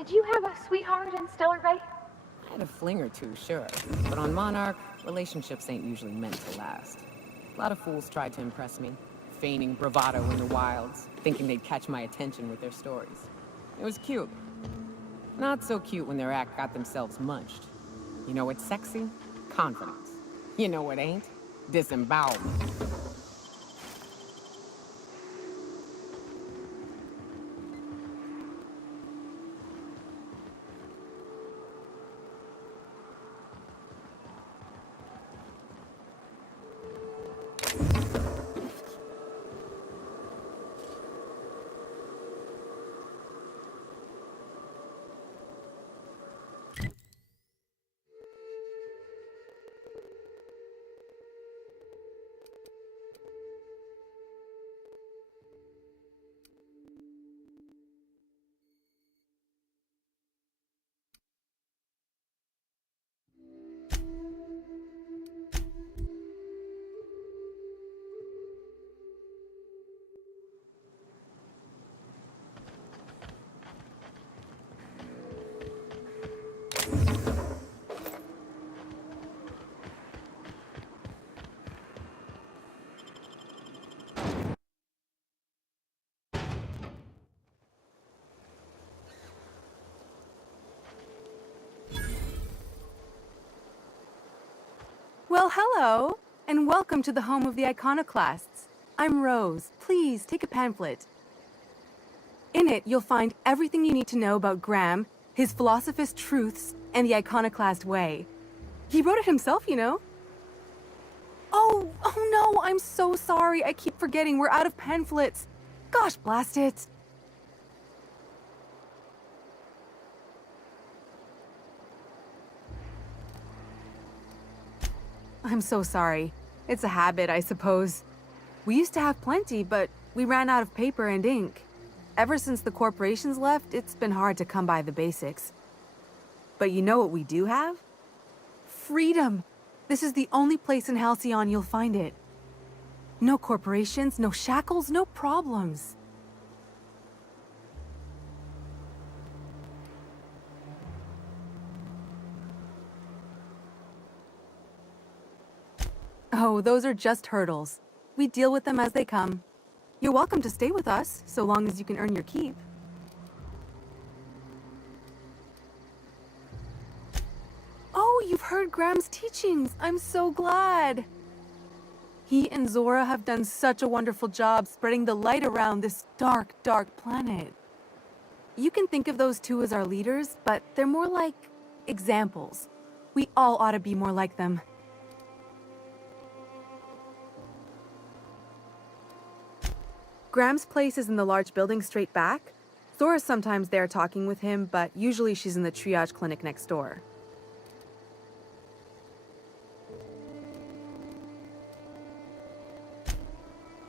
Did you have a sweetheart in Stellar Bay? I had a fling or two, sure. But on Monarch, relationships ain't usually meant to last. A lot of fools tried to impress me, feigning bravado in the wilds, thinking they'd catch my attention with their stories. It was cute. Not so cute when their act got themselves munched. You know what's sexy? Confidence. You know what ain't? Disembowelment. Well, hello, and welcome to the home of the iconoclasts. I'm Rose. Please, take a pamphlet. In it, you'll find everything you need to know about Graham, his philosophist truths, and the iconoclast way. He wrote it himself, you know. Oh no, I'm so sorry. I keep forgetting we're out of pamphlets. Gosh, blast it. I'm so sorry. It's a habit, I suppose. We used to have plenty, but we ran out of paper and ink. Ever since the corporations left, it's been hard to come by the basics. But you know what we do have? Freedom! This is the only place in Halcyon you'll find it. No corporations, no shackles, no problems. Oh, those are just hurdles. We deal with them as they come. You're welcome to stay with us, so long as you can earn your keep. Oh, you've heard Graham's teachings. I'm so glad. He and Zora have done such a wonderful job spreading the light around this dark, dark planet. You can think of those two as our leaders, but they're more like examples. We all ought to be more like them. Graham's place is in the large building straight back. Zora's sometimes there talking with him, but usually she's in the triage clinic next door.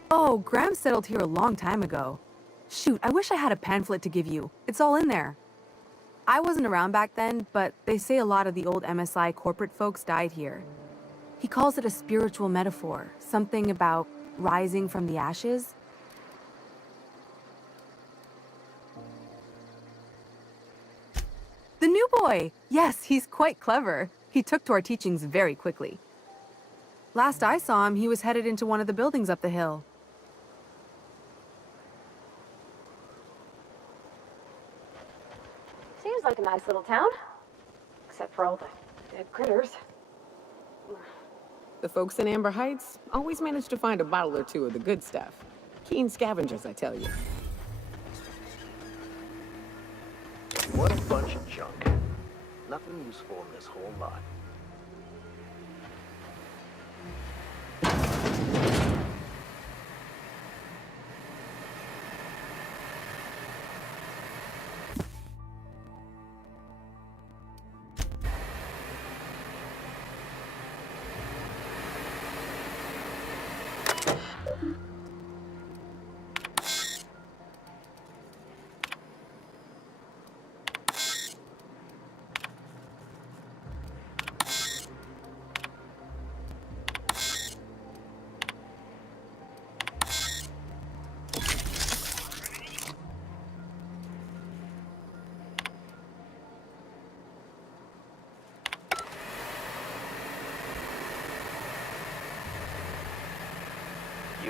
Oh, Graham settled here a long time ago. Shoot, I wish I had a pamphlet to give you. It's all in there. I wasn't around back then, but they say a lot of the old MSI corporate folks died here. He calls it a spiritual metaphor, something about rising from the ashes. The new boy! Yes, he's quite clever. He took to our teachings very quickly. Last I saw him, he was headed into one of the buildings up the hill. Seems like a nice little town. Except for all the dead critters. The folks in Amber Heights always manage to find a bottle or two of the good stuff. Keen scavengers, I tell you. What a bunch of junk. Nothing useful in this whole lot.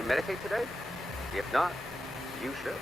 you meditate today? If not, you should.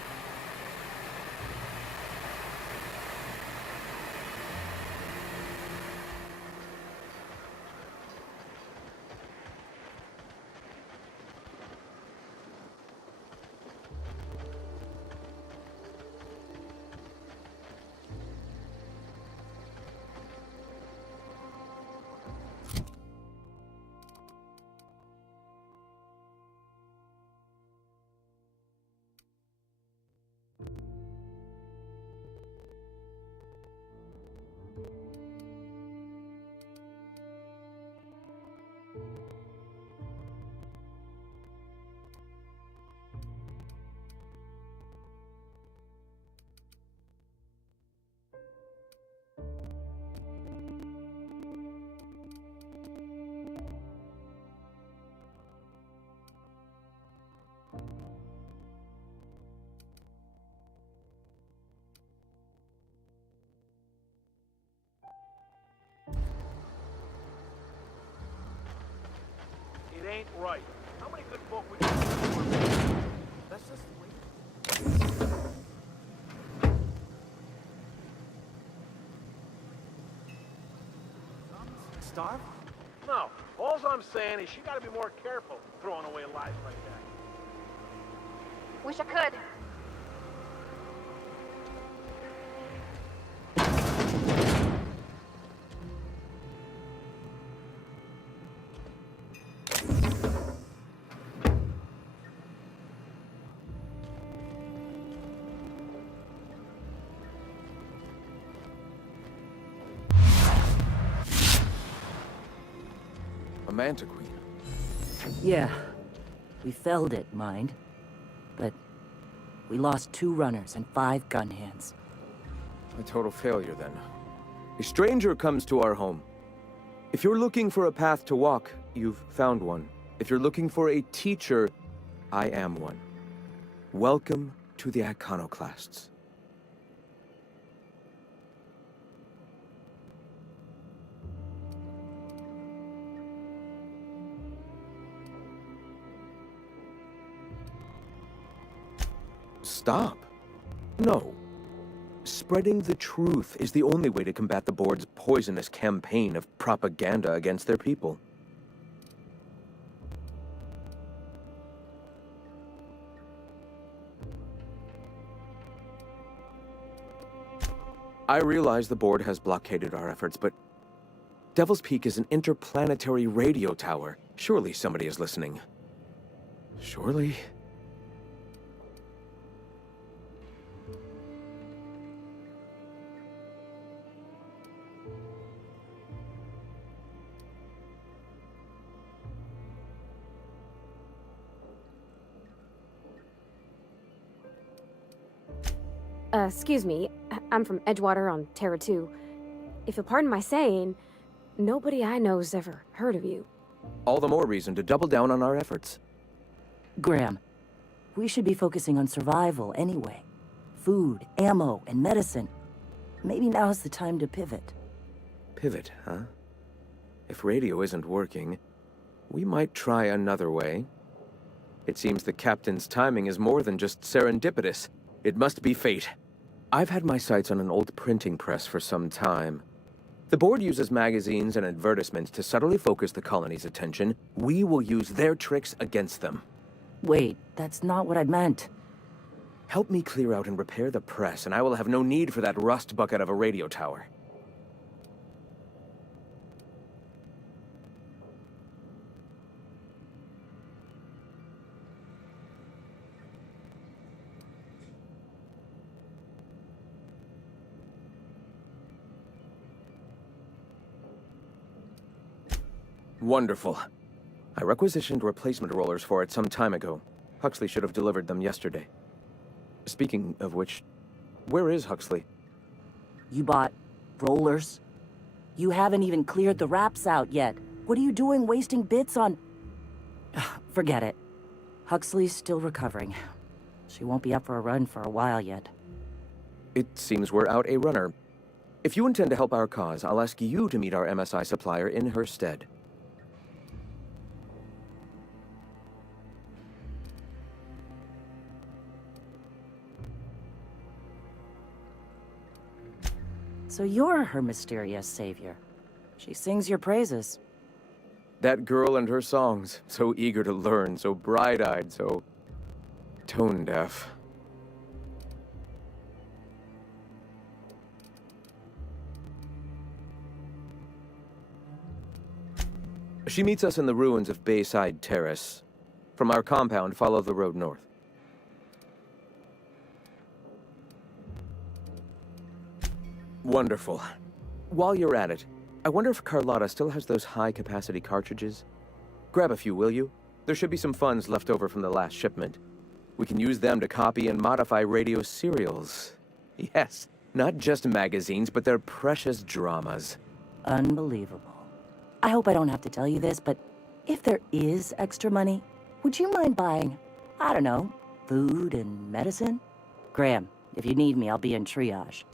It ain't right. How many good folk we got? Let's just wait. Starve? No. All I'm saying is she gotta be more careful throwing away lives like that. Wish I could. A Manta Queen. Yeah. We felled it, mind. But we lost 2 runners and 5 gun hands. A total failure, then. A stranger comes to our home. If you're looking for a path to walk, you've found one. If you're looking for a teacher, I am one. Welcome to the Iconoclasts. Stop. No. Spreading the truth is the only way to combat the board's poisonous campaign of propaganda against their people. I realize the board has blockaded our efforts, but Devil's Peak is an interplanetary radio tower. Surely somebody is listening. Surely? Excuse me. I'm from Edgewater on Terra 2. If you'll pardon my saying, nobody I know's ever heard of you. All the more reason to double down on our efforts. Graham, we should be focusing on survival anyway. Food, ammo, and medicine. Maybe now's the time to pivot. Pivot, huh? If radio isn't working, we might try another way. It seems the captain's timing is more than just serendipitous. It must be fate. I've had my sights on an old printing press for some time. The board uses magazines and advertisements to subtly focus the colony's attention. We will use their tricks against them. Wait, that's not what I meant. Help me clear out and repair the press, and I will have no need for that rust bucket of a radio tower. Wonderful. I requisitioned replacement rollers for it some time ago. Huxley should have delivered them yesterday. Speaking of which, where is Huxley? You bought rollers? You haven't even cleared the wraps out yet. What are you doing wasting bits on... Forget it. Huxley's still recovering. She won't be up for a run for a while yet. It seems we're out a runner. If you intend to help our cause, I'll ask you to meet our MSI supplier in her stead. So you're her mysterious savior. She sings your praises. That girl and her songs, so eager to learn, so bright-eyed, so tone-deaf. She meets us in the ruins of Bayside Terrace. From our compound, follow the road north. Wonderful. While you're at it, I wonder if Carlotta still has those high-capacity cartridges? Grab a few, will you? There should be some funds left over from the last shipment. We can use them to copy and modify radio serials. Yes, not just magazines, but their precious dramas. Unbelievable. I hope I don't have to tell you this, but if there is extra money, would you mind buying, I don't know, food and medicine? Graham, if you need me, I'll be in triage.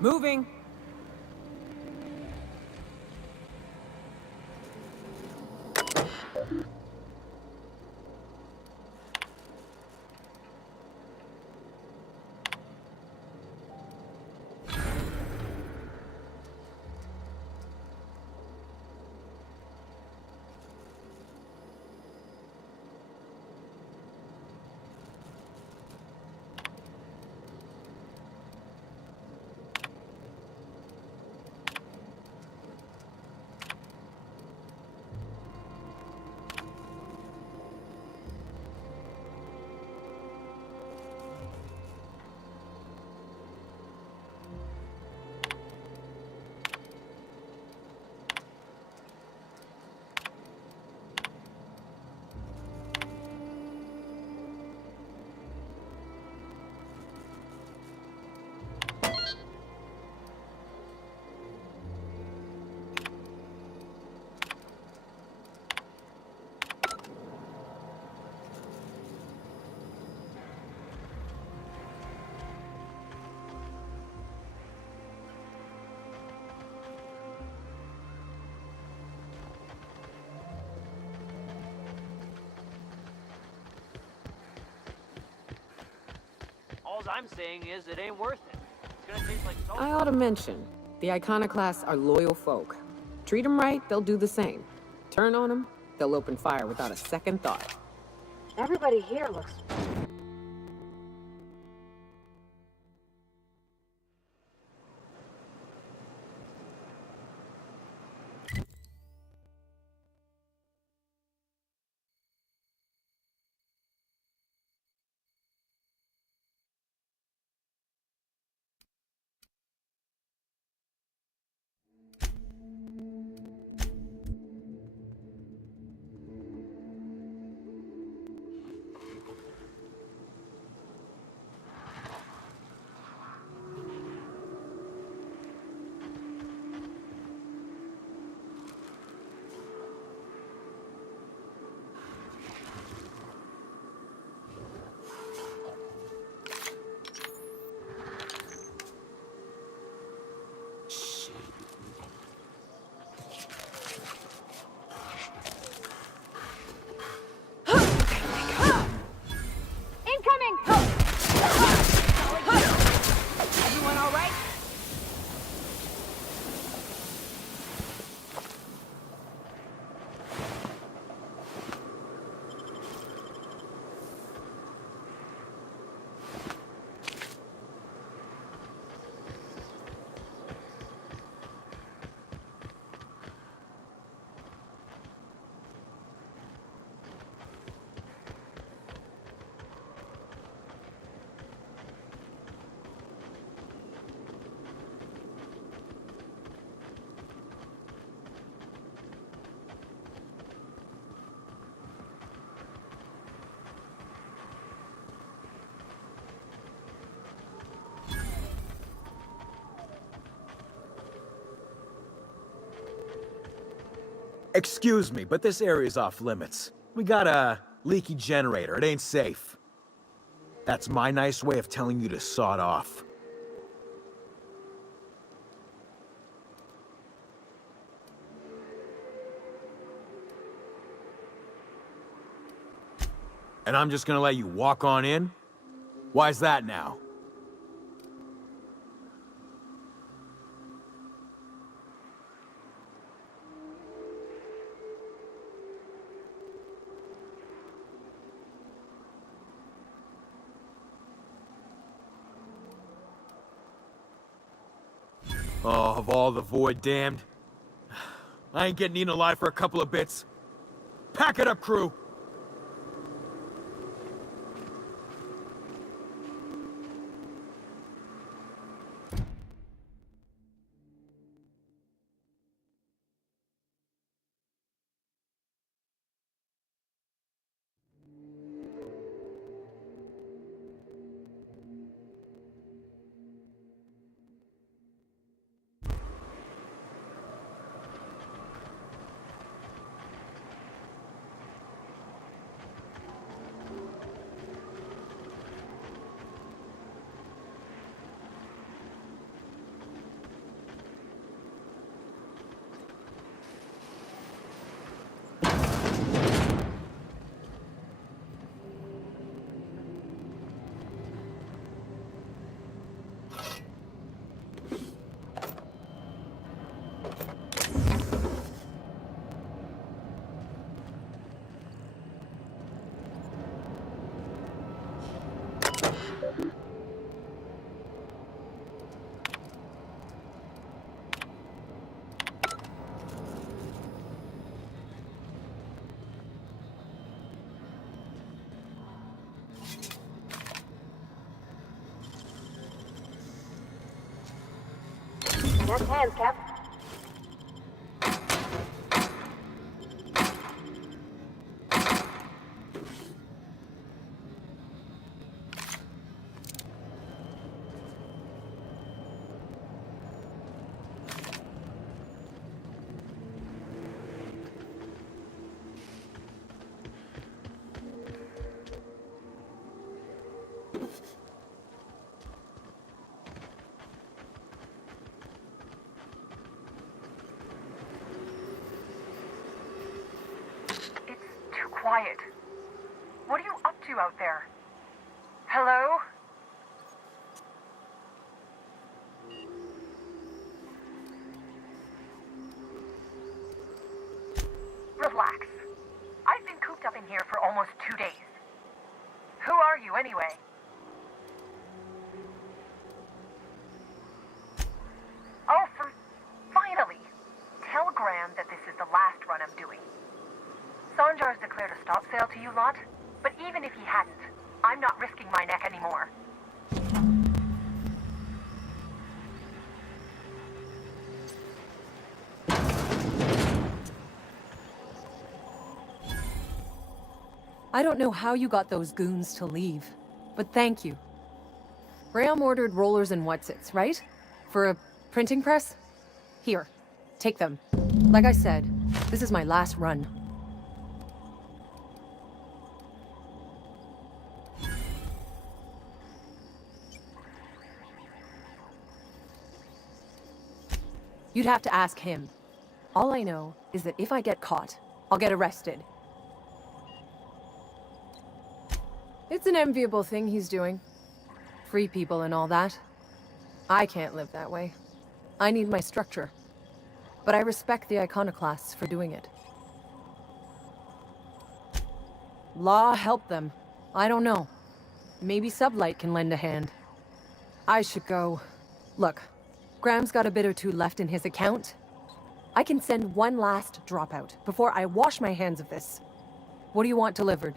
Moving! All I'm saying is it ain't worth it. It's gonna taste like salt. I ought to mention, the Iconoclasts are loyal folk. Treat them right, they'll do the same. Turn on them, they'll open fire without a second thought. Everybody here looks... Incoming! Everyone all right? Excuse me, but this area's off limits. We got a leaky generator. It ain't safe. That's my nice way of telling you to sod off. And I'm just gonna let you walk on in? Why's that now? Oh, of all the void damned. I ain't getting eaten alive for a couple of bits. Pack it up, crew! That's hands, Cap. Too quiet. What are you up to out there? Hello? you anyway? Oh, finally! Tell Graham that this is the last run I'm doing. Sanjar's declared a stop sale to you lot, but even if he hadn't, I'm not risking my neck anymore. I don't know how you got those goons to leave, but thank you. Graham ordered rollers and whatsits, right? For a printing press? Here, take them. Like I said, this is my last run. You'd have to ask him. All I know is that if I get caught, I'll get arrested. It's an enviable thing he's doing. Free people and all that. I can't live that way. I need my structure. But I respect the iconoclasts for doing it. Law help them. I don't know. Maybe Sublight can lend a hand. I should go. Look, Graham's got a bit or two left in his account. I can send one last dropout before I wash my hands of this. What do you want delivered?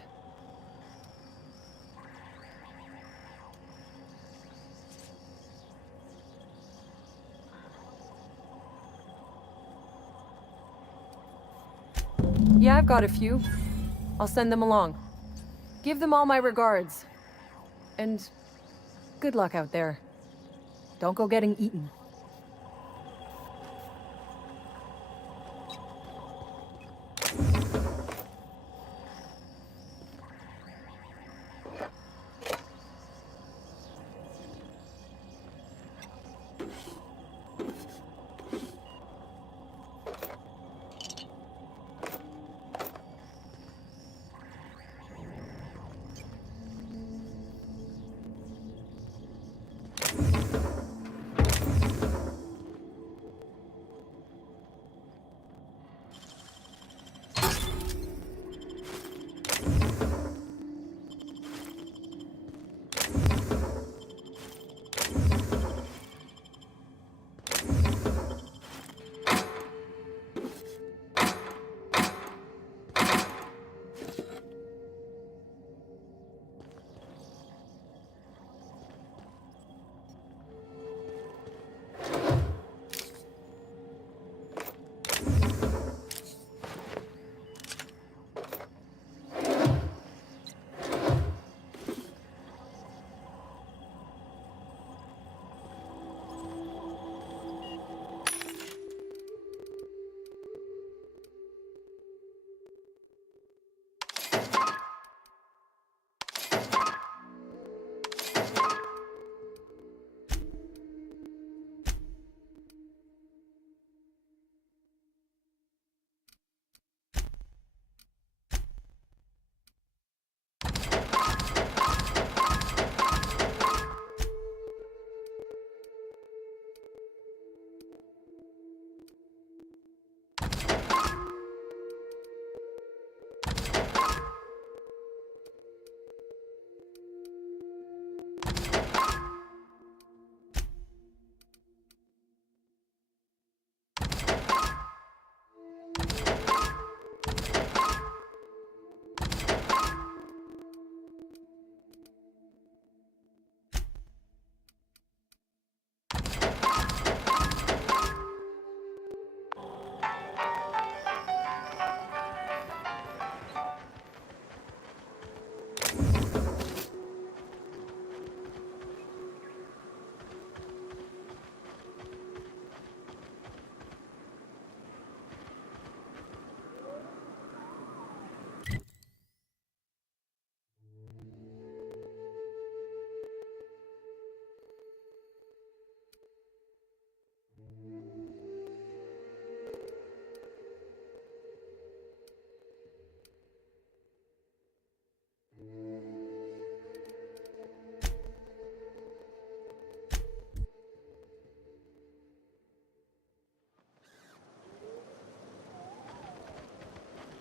Yeah, I've got a few. I'll send them along. Give them all my regards. And good luck out there. Don't go getting eaten.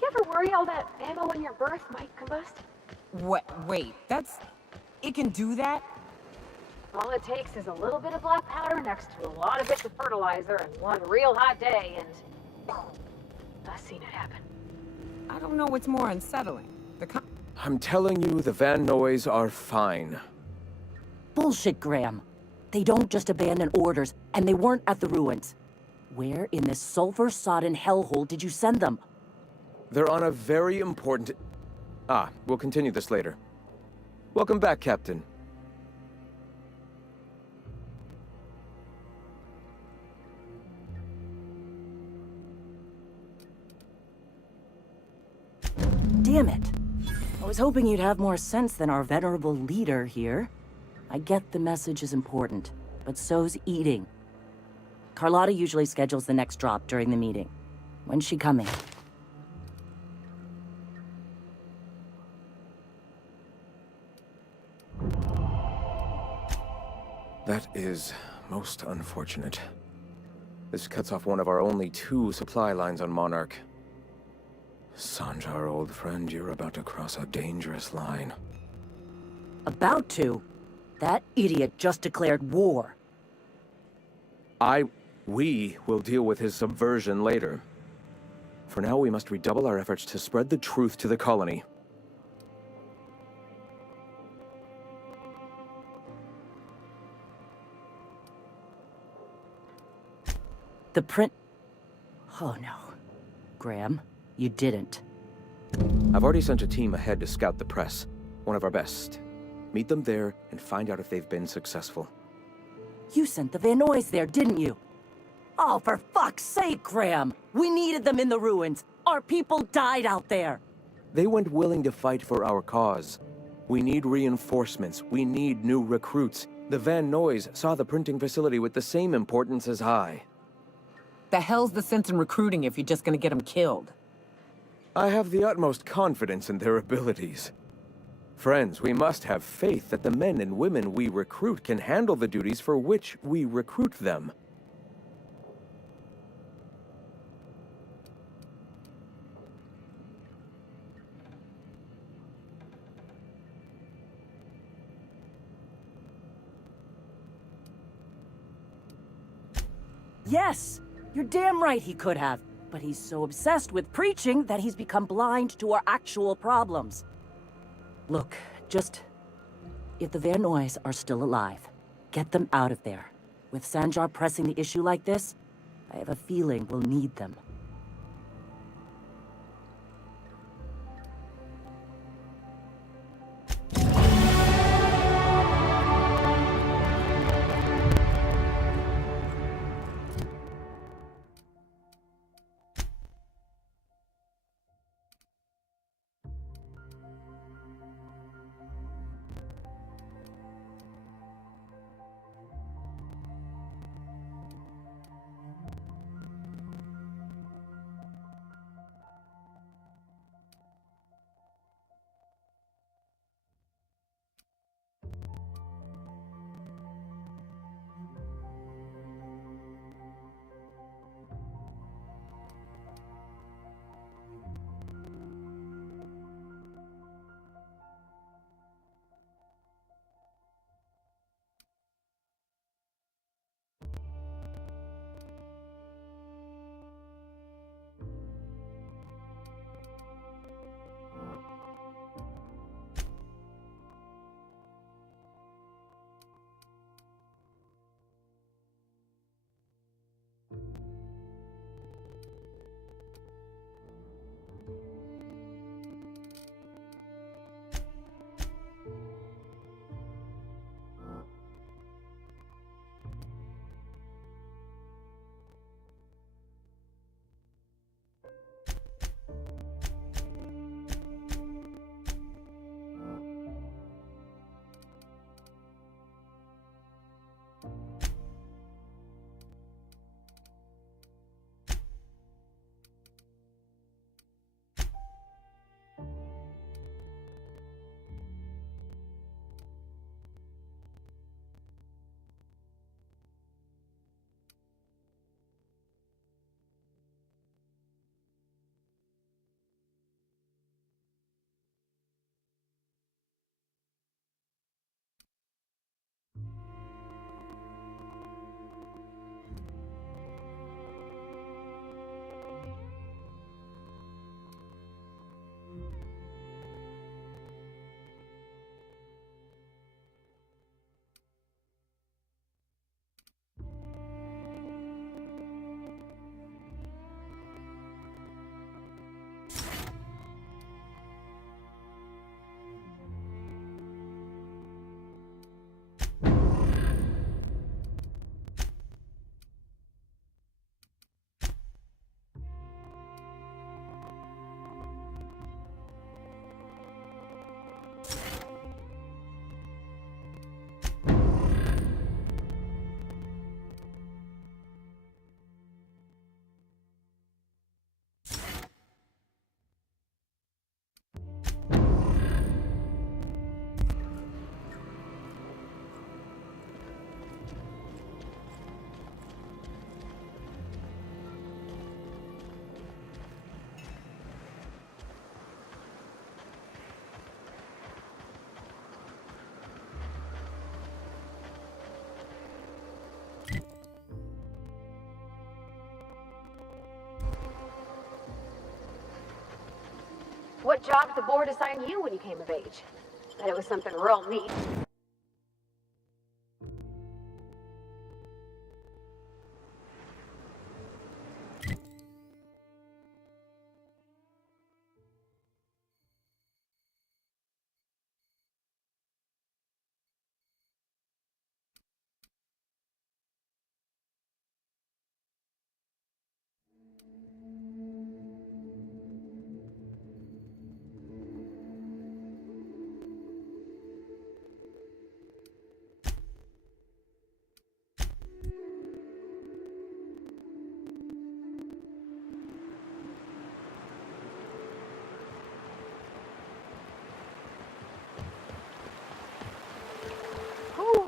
You ever worry all that ammo in your berth might combust? Wait, that's... It can do that? All it takes is a little bit of black powder next to a lot of bits of fertilizer and one real hot day, and I've seen it happen. I don't know what's more unsettling. I'm telling you, the Van Noys are fine. Bullshit, Graham. They don't just abandon orders, and they weren't at the ruins. Where in this sulfur-sodden hellhole did you send them? They're on a very important... we'll continue this later. Welcome back, Captain. Damn it. I was hoping you'd have more sense than our venerable leader here. I get the message is important, but so's eating. Carlotta usually schedules the next drop during the meeting. When's she coming? That is most unfortunate. This cuts off one of our only 2 supply lines on Monarch. Sanjar, old friend, you're about to cross a dangerous line. About to? That idiot just declared war. We will deal with his subversion later. For now, we must redouble our efforts to spread the truth to the colony. The print... Oh no. Graham, you didn't. I've already sent a team ahead to scout the press. One of our best. Meet them there and find out if they've been successful. You sent the Van Noys there, didn't you? Oh, for fuck's sake, Graham! We needed them in the ruins! Our people died out there! They went willing to fight for our cause. We need reinforcements. We need new recruits. The Van Noys saw the printing facility with the same importance as I. The hell's the sense in recruiting if you're just gonna get them killed? I have the utmost confidence in their abilities. Friends, we must have faith that the men and women we recruit can handle the duties for which we recruit them. Yes! You're damn right he could have. But he's so obsessed with preaching that he's become blind to our actual problems. Look, just... If the Van Noys are still alive, get them out of there. With Sanjar pressing the issue like this, I have a feeling we'll need them. job the board assigned you when you came of age. Bet it was something real neat. Ooh,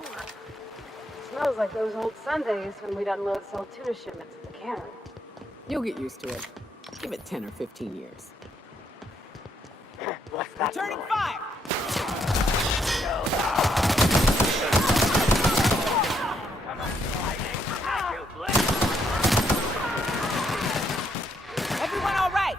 smells like those old Sundays when we'd unload salt tuna shipments at the cannery. You'll get used to it. Give it 10 or 15 years. What's that? Returning noise? fire! Everyone all right?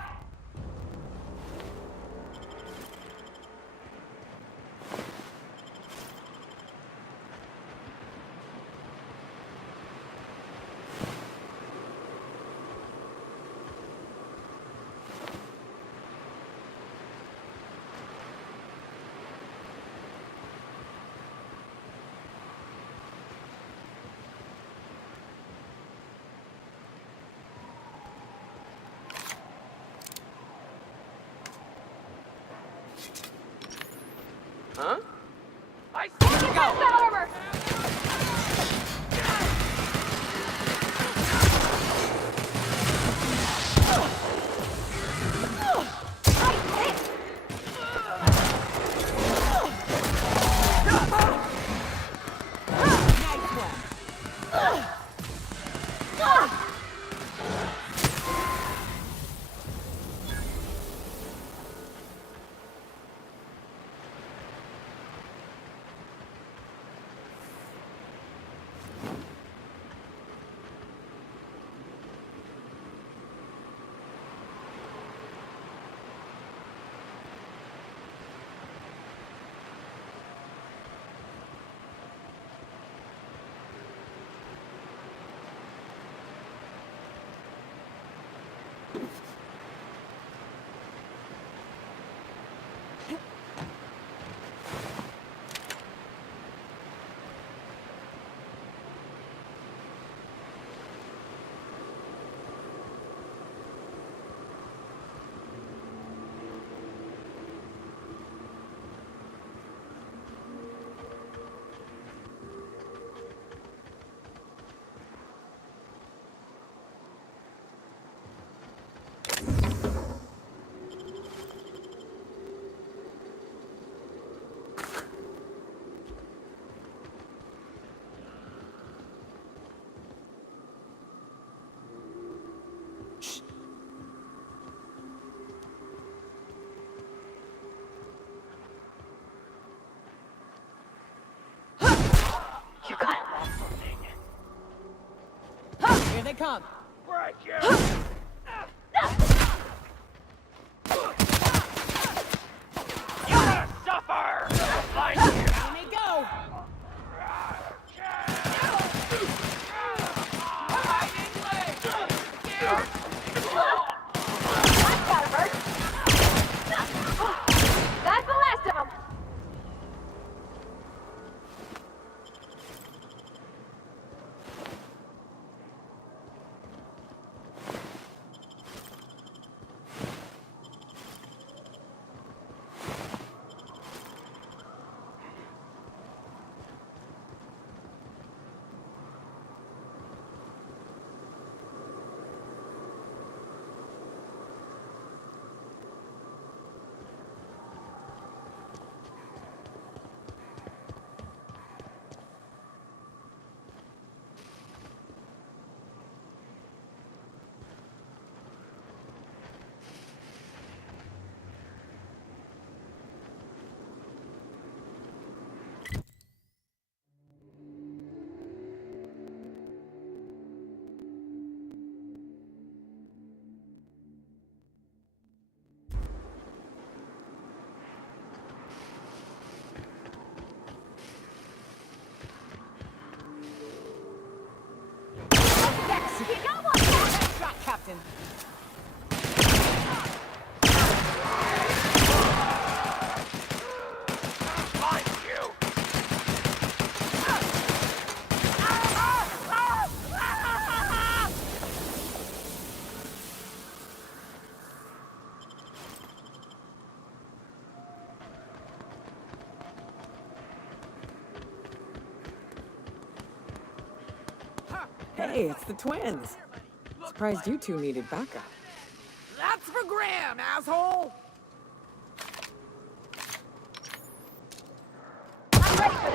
Huh? I see you got that armor! You got that something. Here they come. Right, you! You're gonna suffer! Find you! Here they go. That's gotta hurt! That's the last of them! Captain. Hey, it's the twins. Surprised you two needed backup. That's for Graham, asshole! I'm ready for this.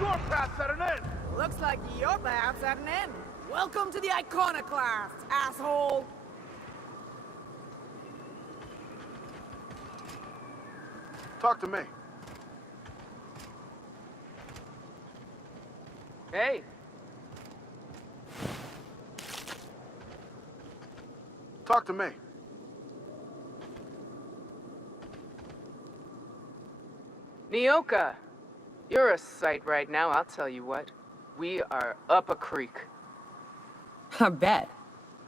Your path's at an end! Looks like your path's at an end. Welcome to the Iconoclasts, asshole! Talk to me. Hey. Talk to me. Nyoka, you're a sight right now, I'll tell you what. We are up a creek. I bet.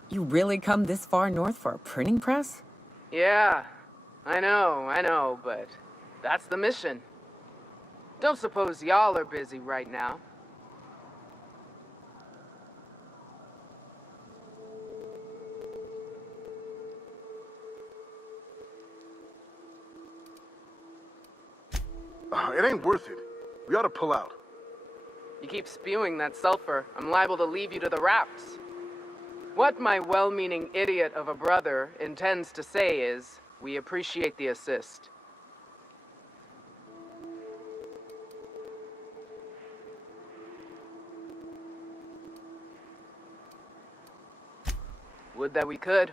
You really come this far north for a printing press? Yeah, I know, but that's the mission. Don't suppose y'all are busy right now. It ain't worth it. We ought to pull out. You keep spewing that sulfur, I'm liable to leave you to the rafts. What my well-meaning idiot of a brother intends to say is, we appreciate the assist. Would that we could.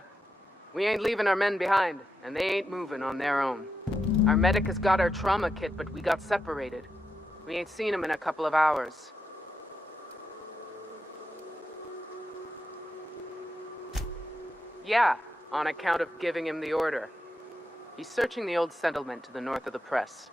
We ain't leaving our men behind, and they ain't moving on their own. Our medic has got our trauma kit, but we got separated. We ain't seen him in a couple of hours. Yeah, on account of giving him the order. He's searching the old settlement to the north of the press.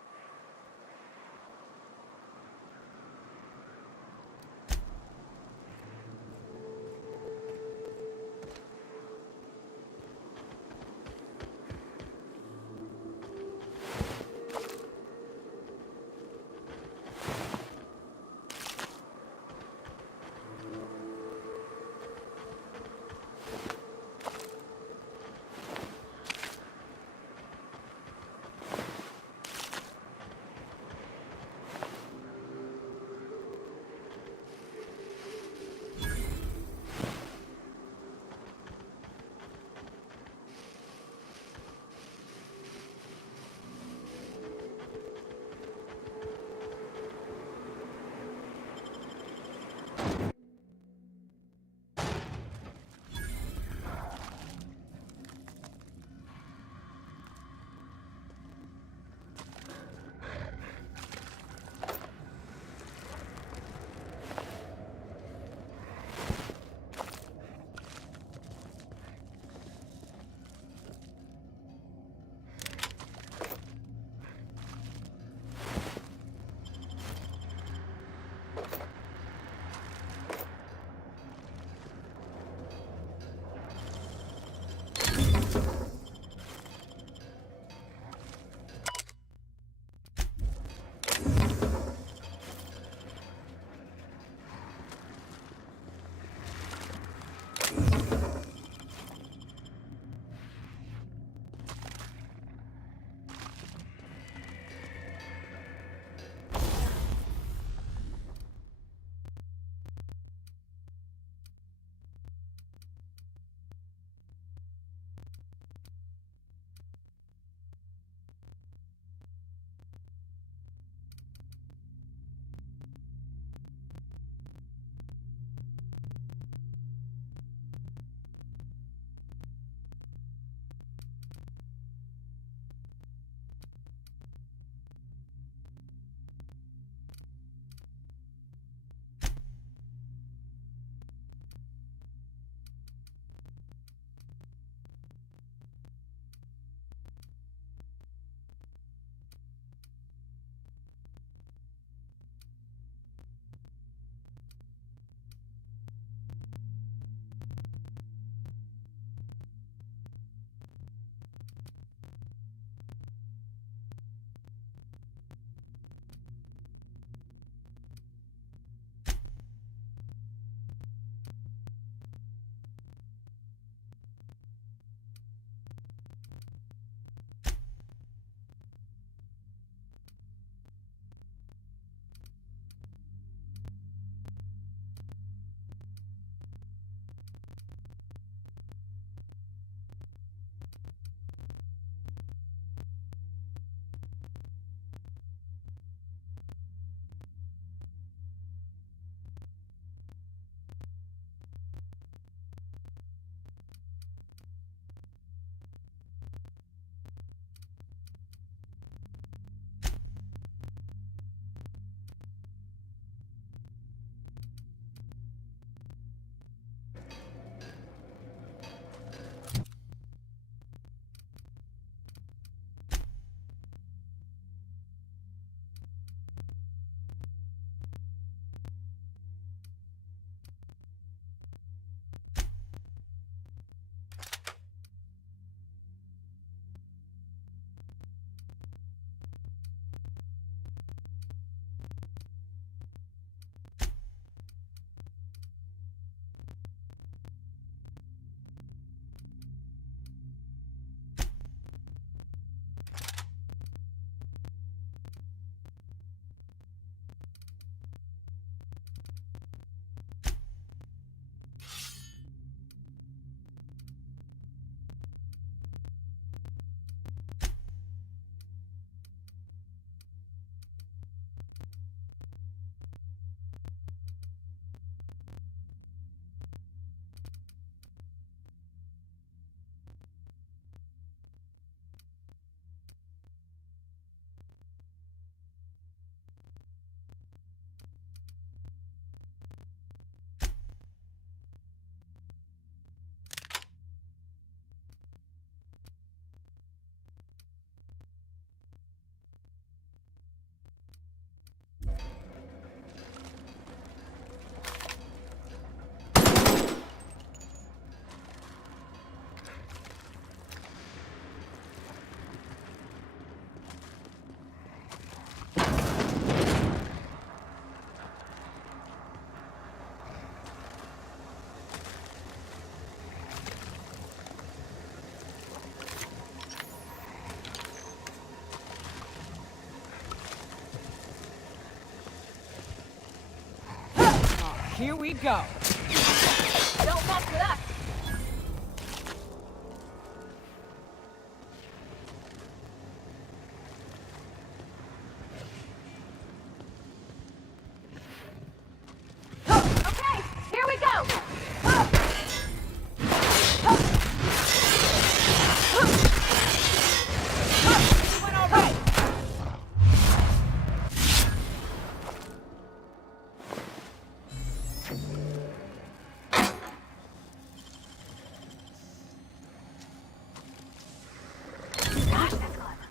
Here we go. Don't mess with us. Okay, here we go. Went all right. Gosh, that's clever.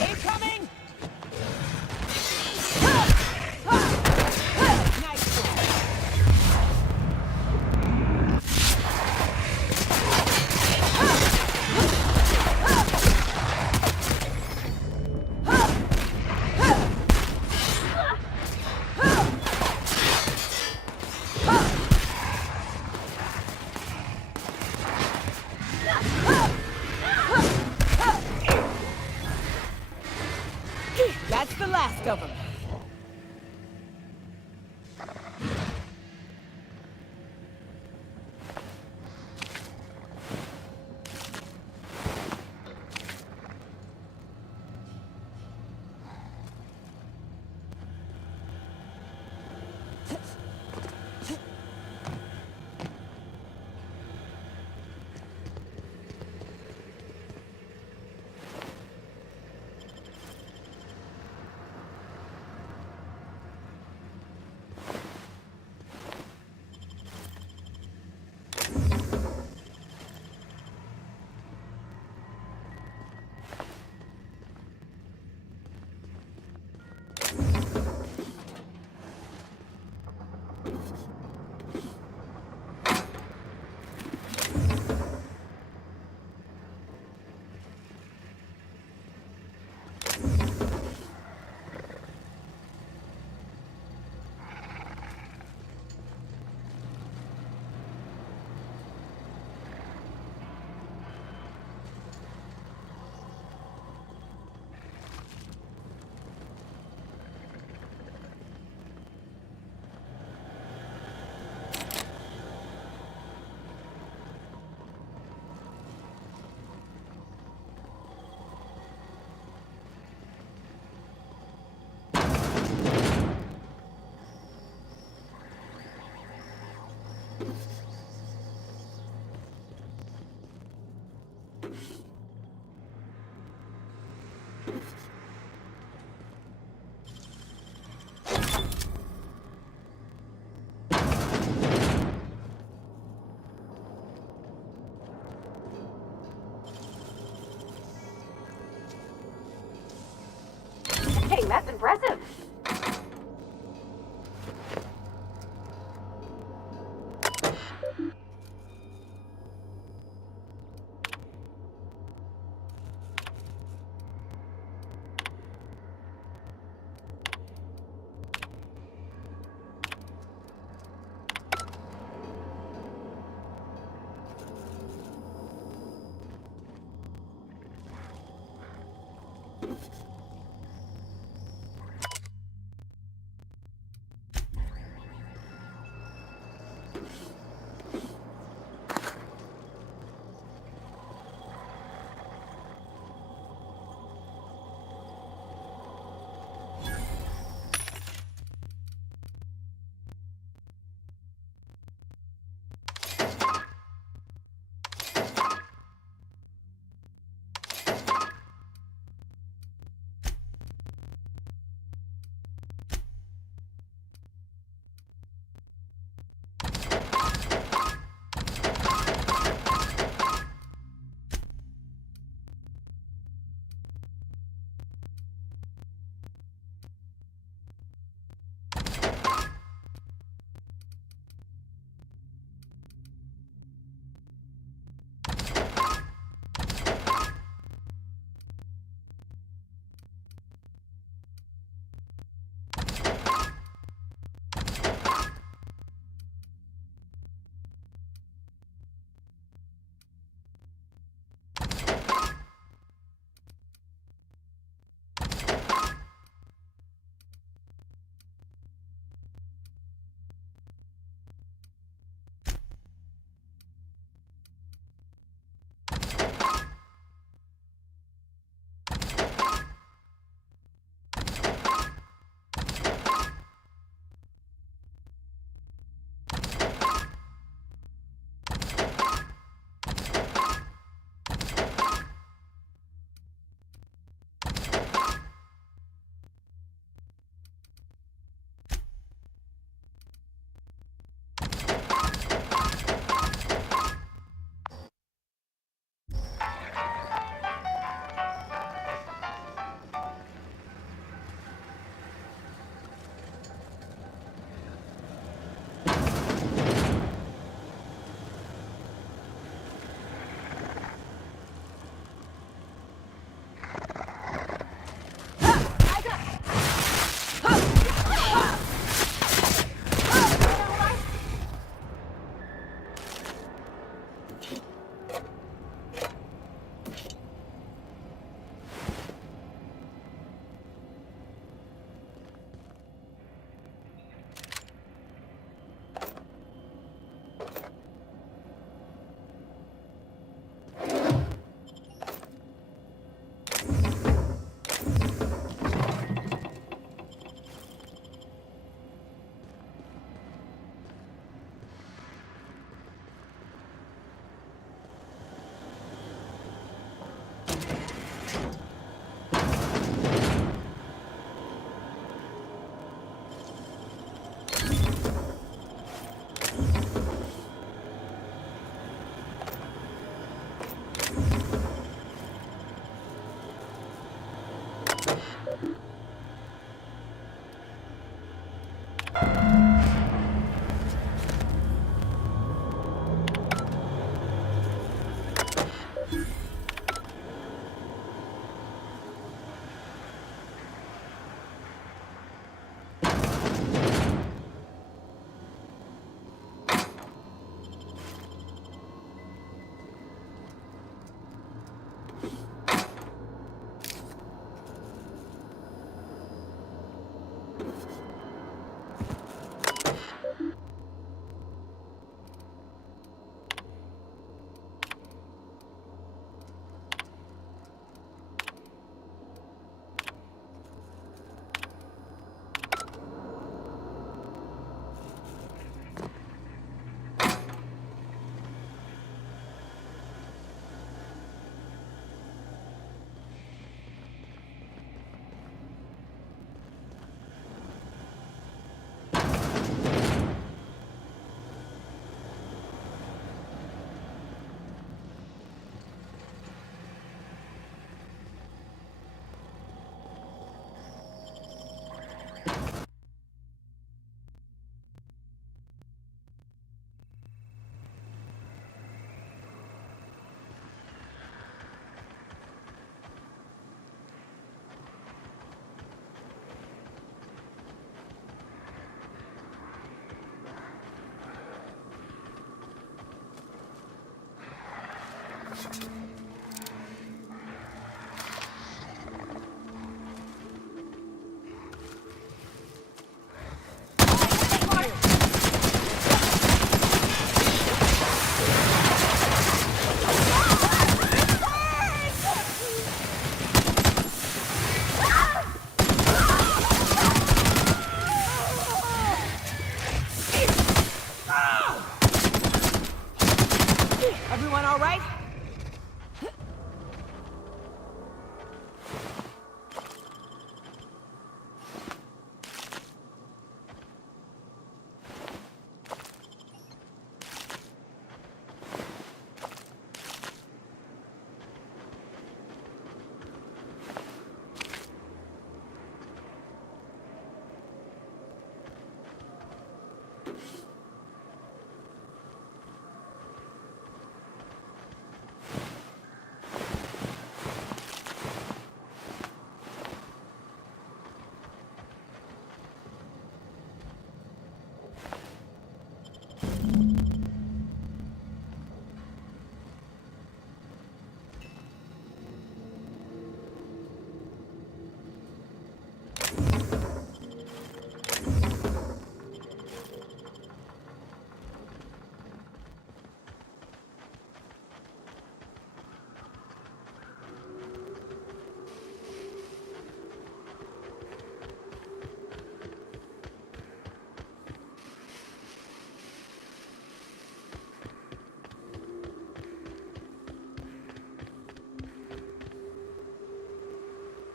Incoming! Nice one. That's the last of them. Hey, that's impressive.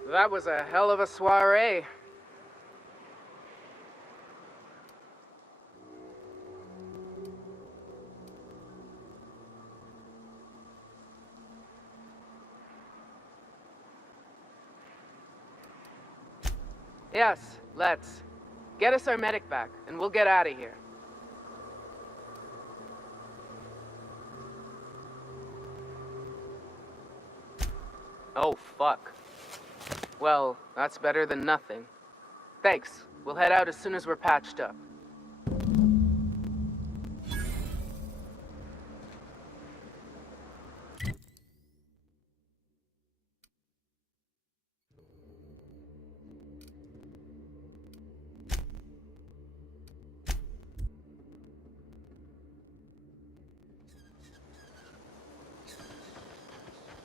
That was a hell of a soiree. Yes, let's. Get us our medic back, and we'll get out of here. Oh, fuck. Well, that's better than nothing. Thanks. We'll head out as soon as we're patched up.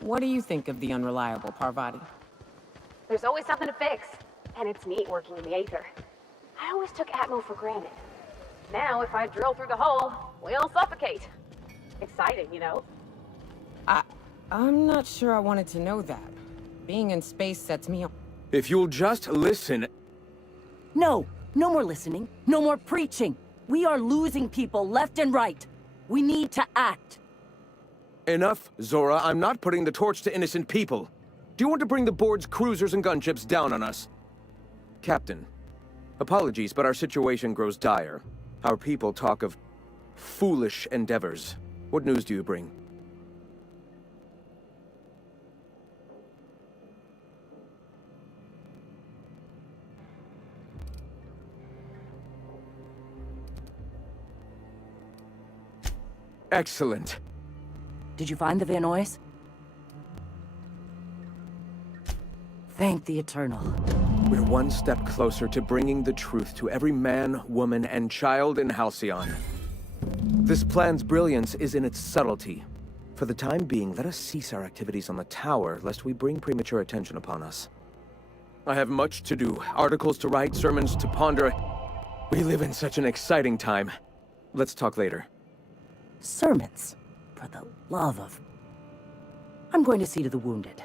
What do you think of the unreliable Parvati? There's always something to fix. And it's neat working in the Aether. I always took Atmo for granted. Now, if I drill through the hole, we'll suffocate. Exciting, you know? I'm not sure I wanted to know that. Being in space sets me up. If you'll just listen... No! No more listening. No more preaching. We are losing people left and right. We need to act. Enough, Zora. I'm not putting the torch to innocent people. Do you want to bring the board's cruisers and gunships down on us? Captain, apologies, but our situation grows dire. Our people talk of foolish endeavors. What news do you bring? Excellent. Did you find the Vanois? Thank the Eternal. We're one step closer to bringing the truth to every man, woman, and child in Halcyon. This plan's brilliance is in its subtlety. For the time being, let us cease our activities on the tower, lest we bring premature attention upon us. I have much to do, articles to write, sermons to ponder. We live in such an exciting time. Let's talk later. Sermons? For the love of... I'm going to see to the wounded.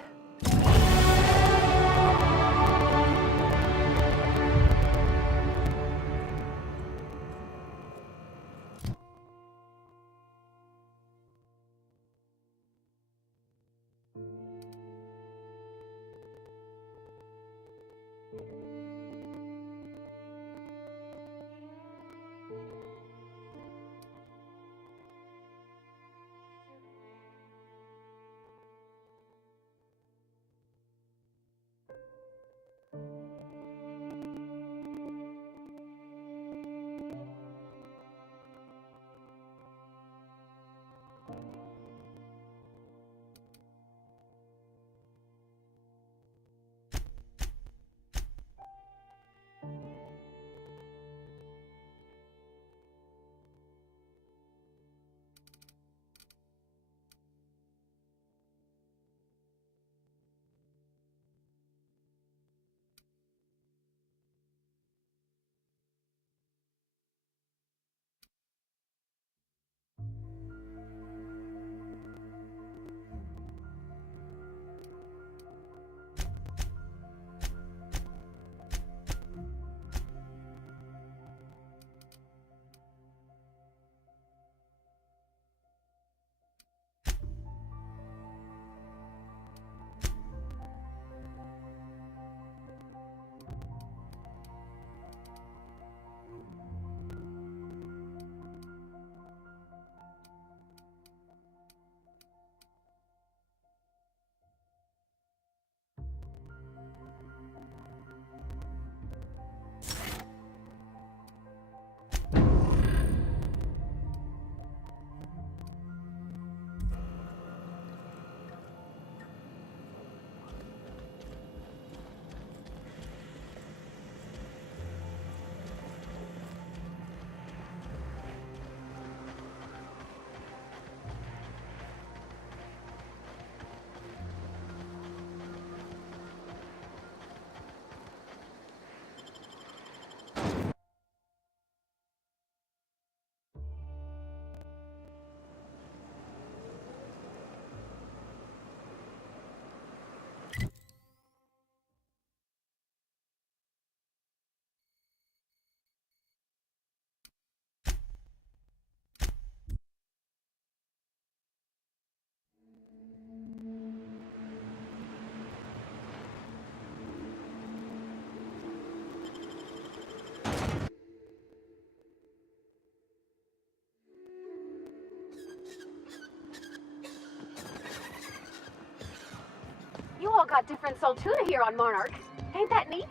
You all got different soul tuna here on Monarch. Ain't that neat?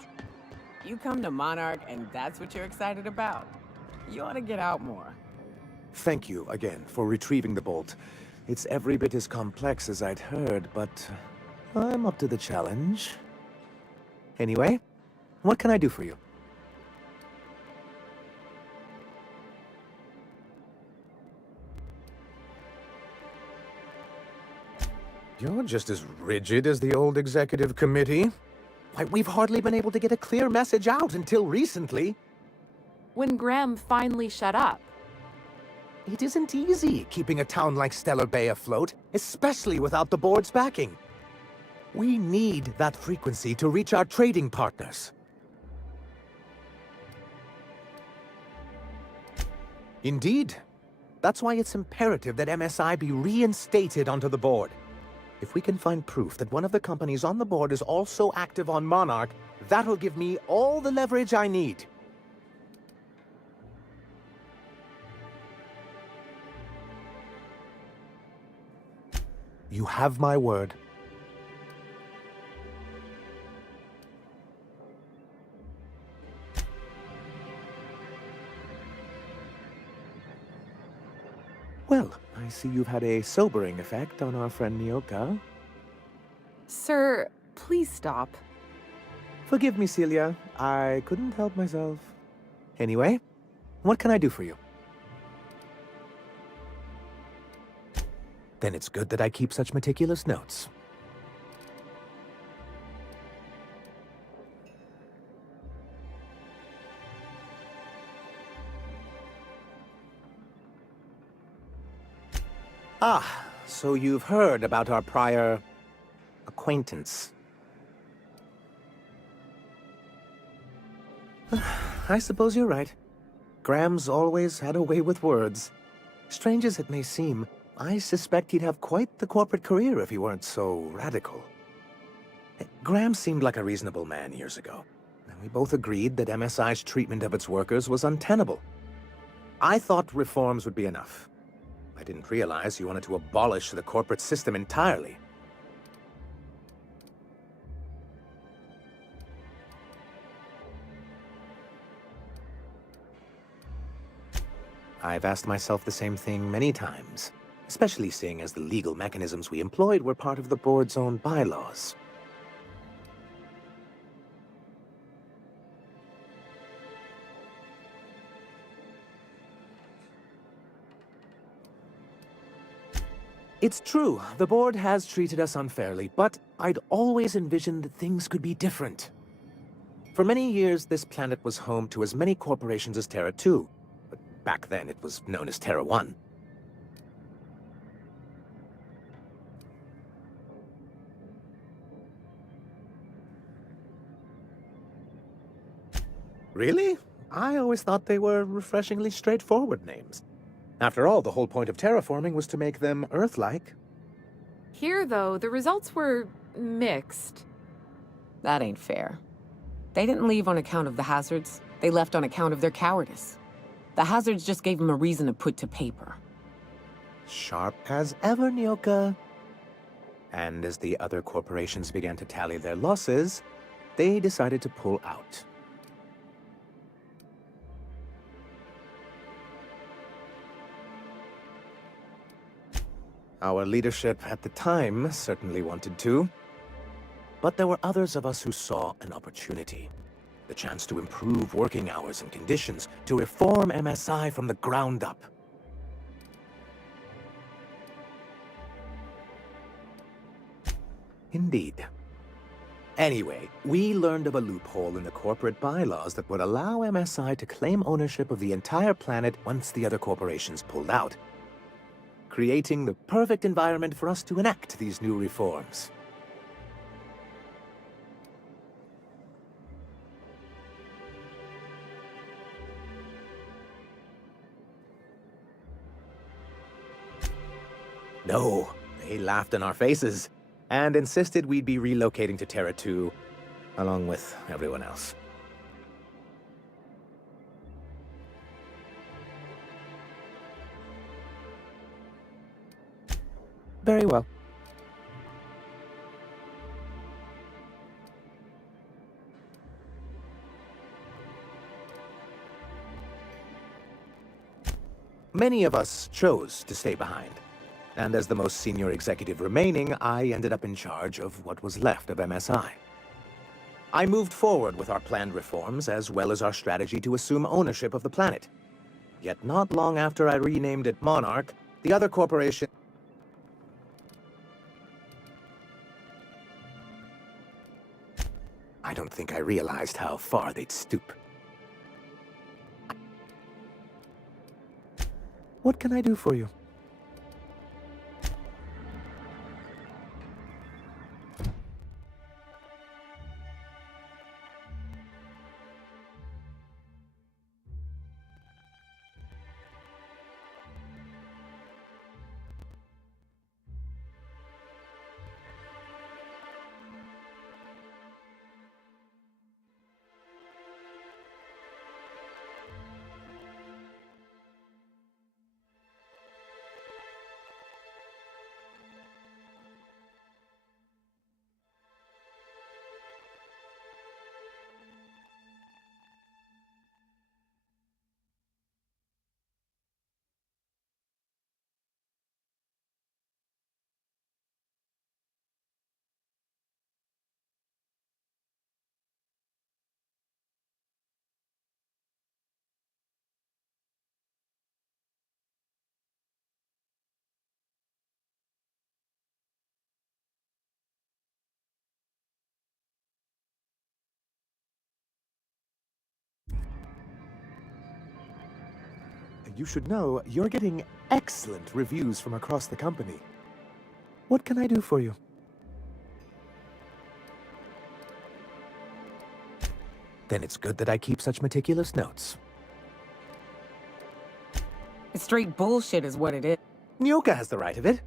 You come to Monarch and that's what you're excited about? You ought to get out more. Thank you again for retrieving the bolt. It's every bit as complex as I'd heard, but I'm up to the challenge. Anyway, what can I do for you? You're just as rigid as the old executive committee. Why, we've hardly been able to get a clear message out until recently. When Graham finally shut up. It isn't easy keeping a town like Stellar Bay afloat, especially without the board's backing. We need that frequency to reach our trading partners. Indeed. That's why it's imperative that MSI be reinstated onto the board. If we can find proof that one of the companies on the board is also active on Monarch, that'll give me all the leverage I need. You have my word. Well, I see you've had a sobering effect on our friend Nyoka. Sir, please stop. Forgive me, Celia. I couldn't help myself. Anyway, what can I do for you? Then it's good that I keep such meticulous notes. Ah, so you've heard about our prior acquaintance. I suppose you're right. Graham's always had a way with words. Strange as it may seem, I suspect he'd have quite the corporate career if he weren't so radical. Graham seemed like a reasonable man years ago, and we both agreed that MSI's treatment of its workers was untenable. I thought reforms would be enough. I didn't realize you wanted to abolish the corporate system entirely. I've asked myself the same thing many times, especially seeing as the legal mechanisms we employed were part of the board's own bylaws. It's true, the board has treated us unfairly, but I'd always envisioned that things could be different. For many years, this planet was home to as many corporations as Terra 2, but back then it was known as Terra 1. Really? I always thought they were refreshingly straightforward names. After all, the whole point of terraforming was to make them Earth-like. Here, though, the results were mixed. That ain't fair. They didn't leave on account of the hazards. They left on account of their cowardice. The hazards just gave them a reason to put to paper. Sharp as ever, Nyoka. And as the other corporations began to tally their losses, they decided to pull out. Our leadership at the time certainly wanted to. But there were others of us who saw an opportunity. The chance to improve working hours and conditions, to reform MSI from the ground up. Indeed. Anyway, we learned of a loophole in the corporate bylaws that would allow MSI to claim ownership of the entire planet once the other corporations pulled out, creating the perfect environment for us to enact these new reforms. No, they laughed in our faces and insisted we'd be relocating to Terra 2, along with everyone else. Very well. Many of us chose to stay behind. And as the most senior executive remaining, I ended up in charge of what was left of MSI. I moved forward with our planned reforms, as well as our strategy to assume ownership of the planet. Yet not long after I renamed it Monarch, the other corporation... I don't think I realized how far they'd stoop. What can I do for you? You should know, you're getting excellent reviews from across the company. What can I do for you? Then it's good that I keep such meticulous notes. It's straight bullshit is what it is. Nyoka has the right of it.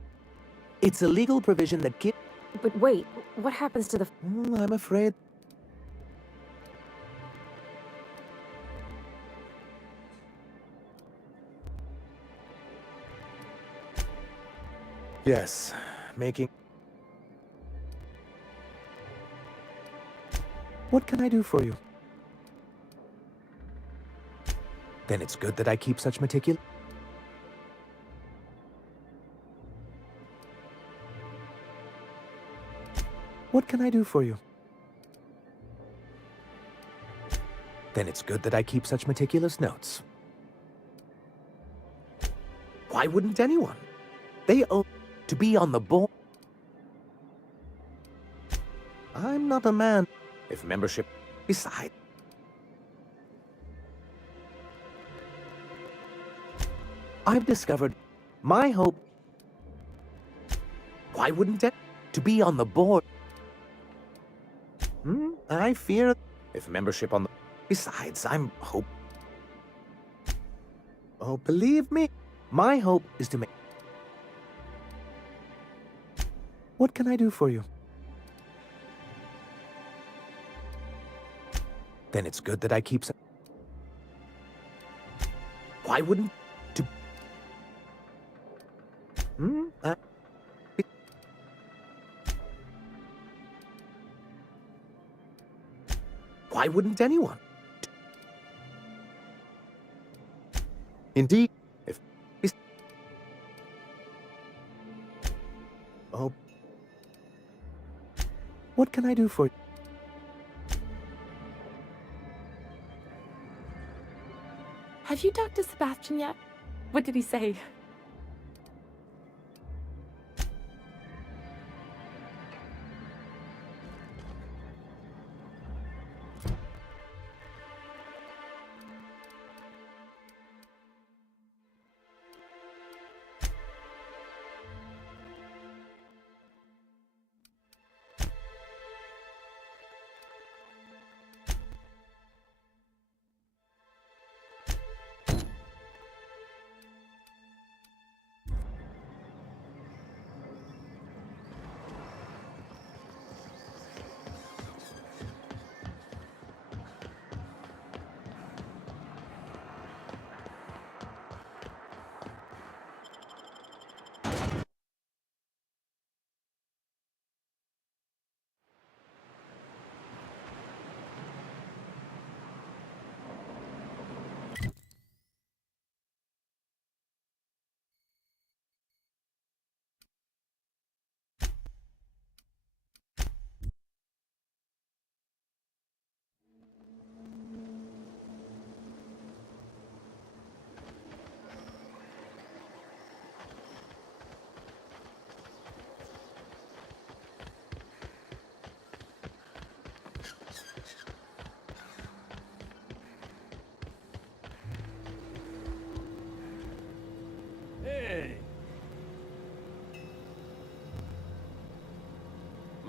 It's a legal provision that gives... But wait, what happens to the... I'm afraid... Yes, making... What can I do for you? Then it's good that I keep such meticulous... What can I do for you? Then it's good that I keep such meticulous notes. Why wouldn't anyone? They owe to be on the board. I'm not a man. If membership... Besides... I've discovered my hope... Why wouldn't it? To be on the board... I fear... If membership on the... Besides, I'm hope... Oh, believe me, my hope is to make... What can I do for you? Then it's good that I keep some... Why wouldn't... To... Why wouldn't anyone? Indeed, if... Oh... What can I do for you? Have you talked to Sebastian yet? What did he say?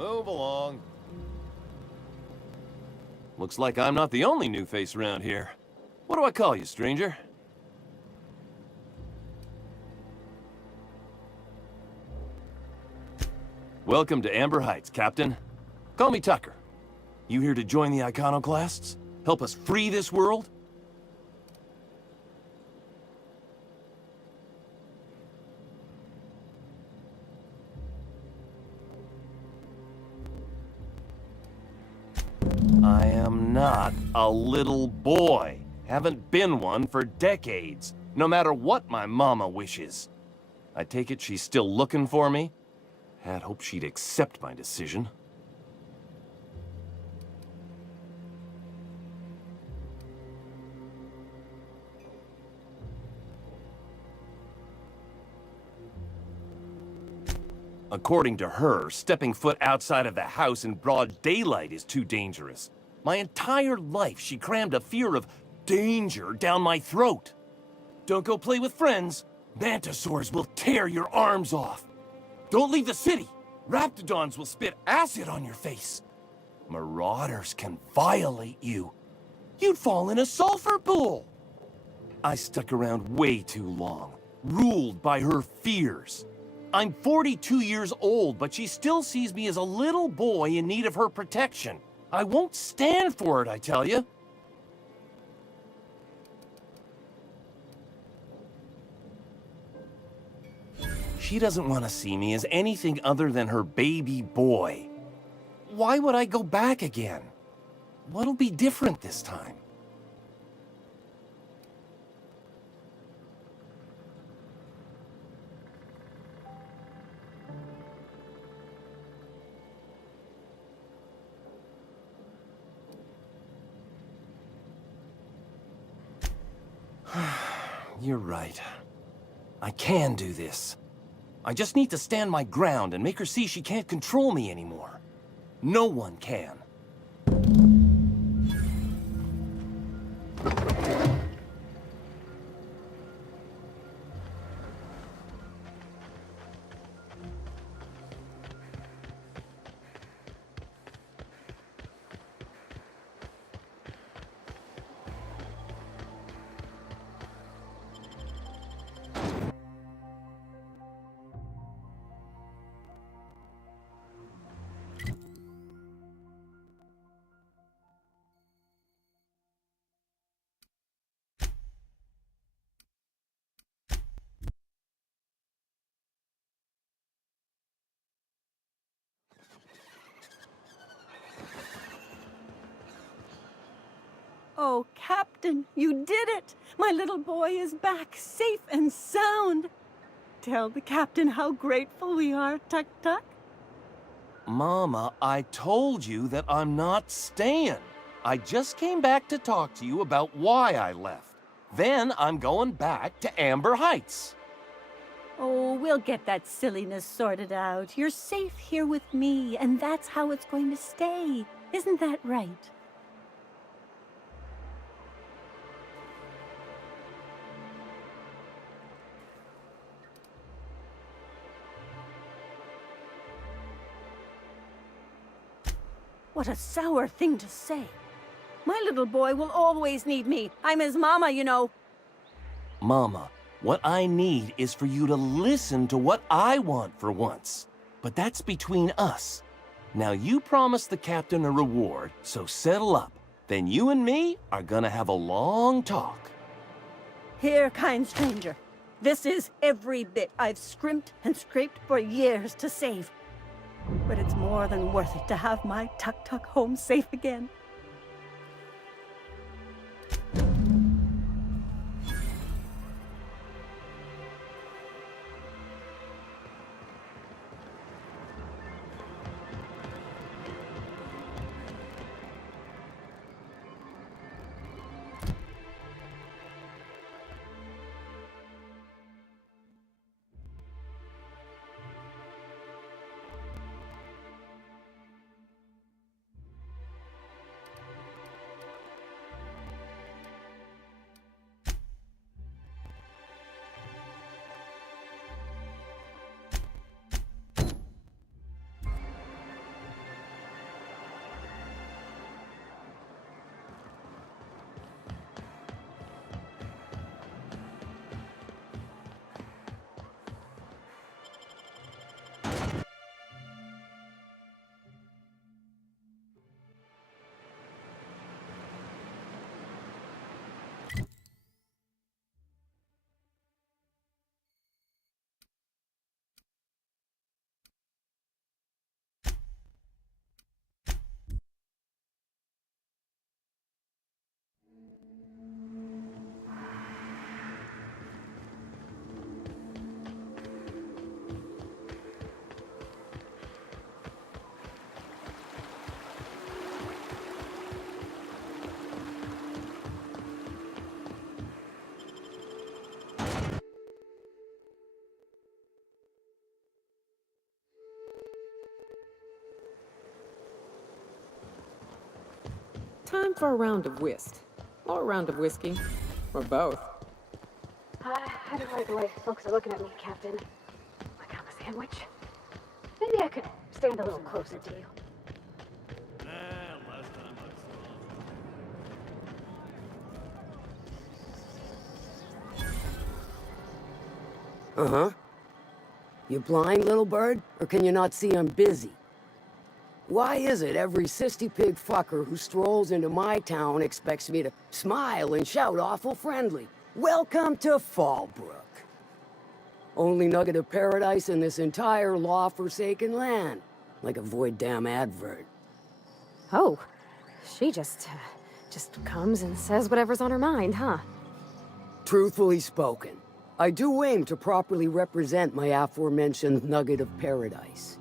Move along. Looks like I'm not the only new face around here. What do I call you, stranger? Welcome to Amber Heights, Captain. Call me Tucker. You here to join the Iconoclasts? Help us free this world? I am not a little boy. Haven't been one for decades, no matter what my mama wishes. I take it she's still looking for me? Had hoped she'd accept my decision. According to her, stepping foot outside of the house in broad daylight is too dangerous. My entire life, she crammed a fear of danger down my throat. Don't go play with friends. Mantisaurs will tear your arms off. Don't leave the city. Raptidons will spit acid on your face. Marauders can violate you. You'd fall in a sulfur pool. I stuck around way too long, ruled by her fears. I'm 42 years old, but she still sees me as a little boy in need of her protection. I won't stand for it, I tell you. She doesn't want to see me as anything other than her baby boy. Why would I go back again? What'll be different this time? You're right. I can do this. I just need to stand my ground and make her see she can't control me anymore. No one can. Oh, Captain, you did it! My little boy is back, safe and sound! Tell the Captain how grateful we are, Tuk-Tuk. Mama, I told you that I'm not staying. I just came back to talk to you about why I left. Then I'm going back to Amber Heights. Oh, we'll get that silliness sorted out. You're safe here with me, and that's how it's going to stay. Isn't that right? What a sour thing to say. My little boy will always need me. I'm his mama, you know. Mama, what I need is for you to listen to what I want for once. But that's between us. Now you promised the captain a reward, so settle up. Then you and me are gonna have a long talk. Here, kind stranger. This is every bit I've scrimped and scraped for years to save. But it's more than worth it to have my Tuk-Tuk home safe again. time for a round of whist. Or a round of whiskey. Or both. I don't like the way folks are looking at me, Captain. Like I'm a sandwich. Maybe I could stand a little closer to you. Uh-huh. You blind, little bird? Or can you not see I'm busy? Why is it every sissy pig fucker who strolls into my town expects me to smile and shout awful friendly? Welcome to Fallbrook. Only nugget of paradise in this entire law-forsaken land. Like a void damn advert. Oh, she just comes and says whatever's on her mind, huh? Truthfully spoken, I do aim to properly represent my aforementioned nugget of paradise.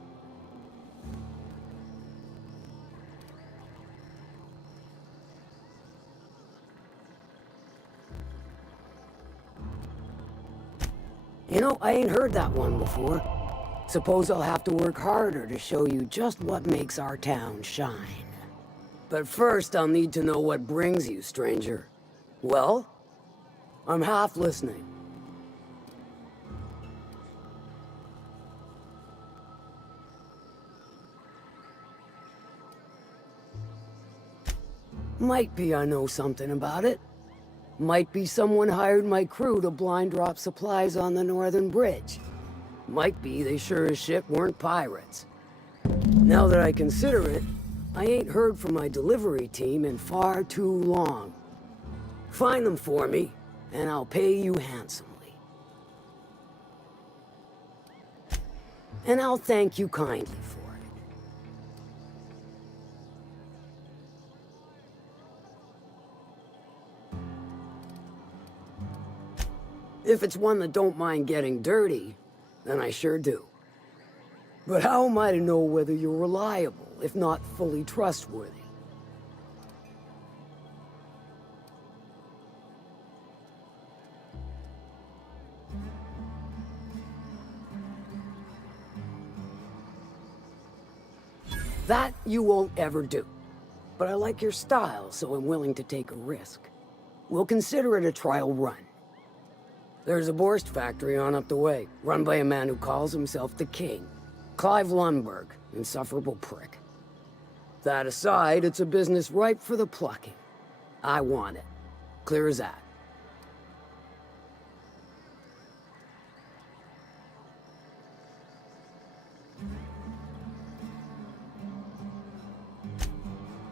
You know, I ain't heard that one before. Suppose I'll have to work harder to show you just what makes our town shine. But first, I'll need to know what brings you, stranger. Well, I'm half listening. Might be I know something about it. Might be someone hired my crew to blind drop supplies on the northern bridge. Might be they sure as shit weren't pirates. Now that I consider it, I ain't heard from my delivery team in far too long. Find them for me, and I'll pay you handsomely. And I'll thank you kindly for it. If it's one that don't mind getting dirty, then I sure do. But how am I to know whether you're reliable, if not fully trustworthy? That you won't ever do. But I like your style, so I'm willing to take a risk. We'll consider it a trial run. There's a Borst factory on up the way, run by a man who calls himself the King. Clive Lundberg, insufferable prick. That aside, it's a business ripe for the plucking. I want it. Clear as that.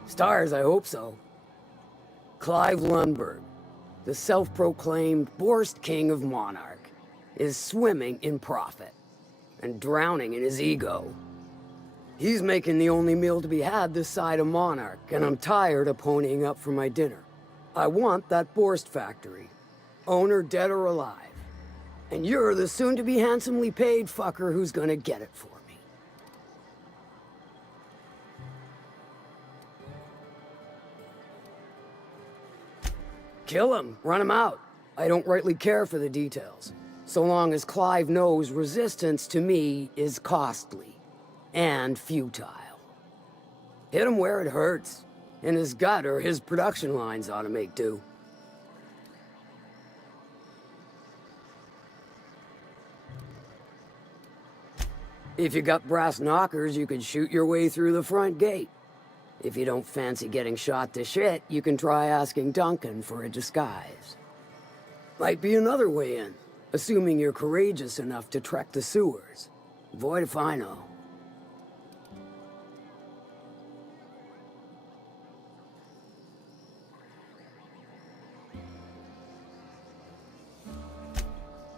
Stars, I hope so. Clive Lundberg, the self-proclaimed Borst King of Monarch, is swimming in profit and drowning in his ego. He's making the only meal to be had this side of Monarch, and I'm tired of ponying up for my dinner. I want that Borst factory, owner dead or alive. And you're the soon-to-be handsomely paid fucker who's gonna get it for me. Kill him, run him out. I don't rightly care for the details, so long as Clive knows resistance to me is costly and futile. Hit him where it hurts. In his gut, or his production lines ought to make do. If you got brass knockers, you can shoot your way through the front gate. If you don't fancy getting shot to shit, you can try asking Duncan for a disguise. Might be another way in, assuming you're courageous enough to trek the sewers. Void if I know.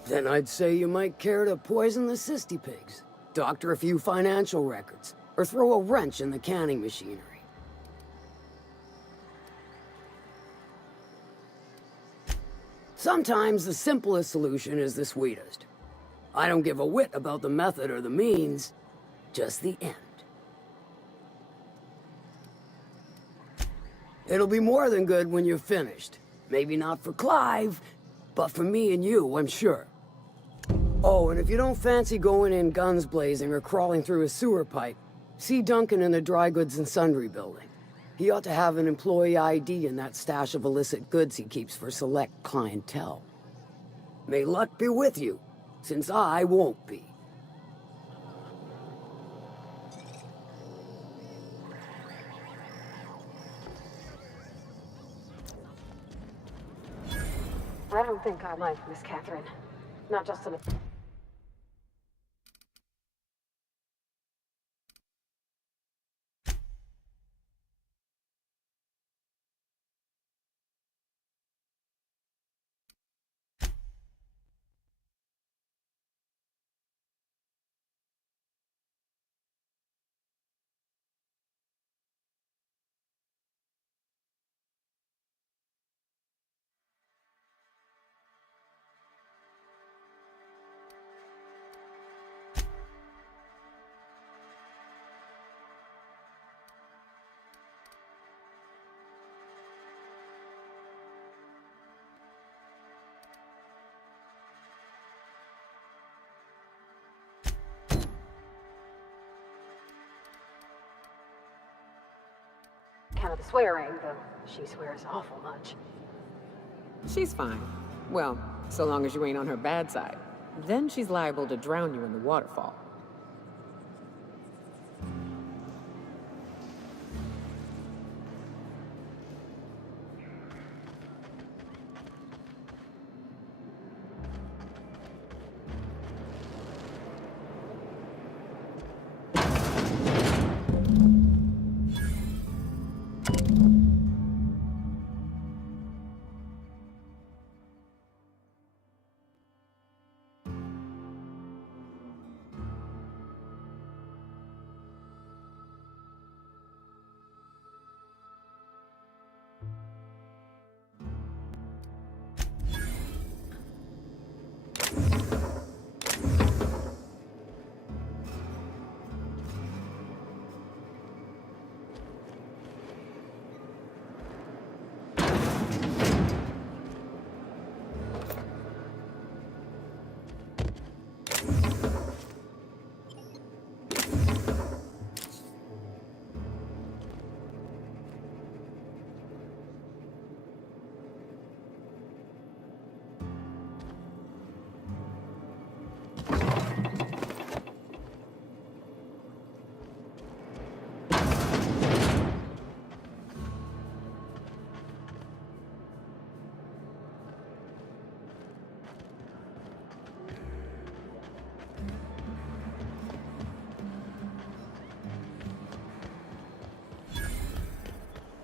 Then I'd say you might care to poison the cysty pigs, doctor a few financial records, or throw a wrench in the canning machinery. Sometimes the simplest solution is the sweetest. I don't give a whit about the method or the means, just the end. It'll be more than good when you're finished. Maybe not for Clive, but for me and you, I'm sure. Oh, and if you don't fancy going in guns blazing or crawling through a sewer pipe, see Duncan in the dry goods and sundry building. He ought to have an employee ID in that stash of illicit goods he keeps for select clientele. May luck be with you, since I won't be. I don't think I like Miss Catherine. Not just in a... Kind of the swearing, though she swears awful much. She's fine. Well, so long as you ain't on her bad side. Then she's liable to drown you in the waterfall.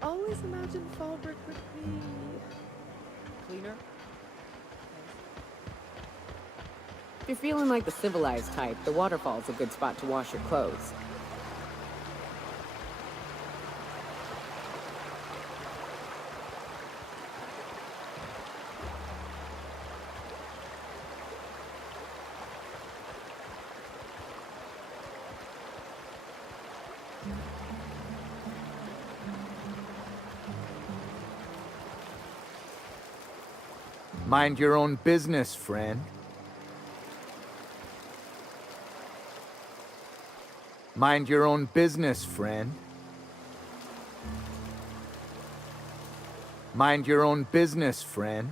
Always imagined Fallbrook would be... cleaner? If you're feeling like the civilized type, the waterfall's a good spot to wash your clothes. Mind your own business, friend. Mind your own business, friend. Mind your own business, friend.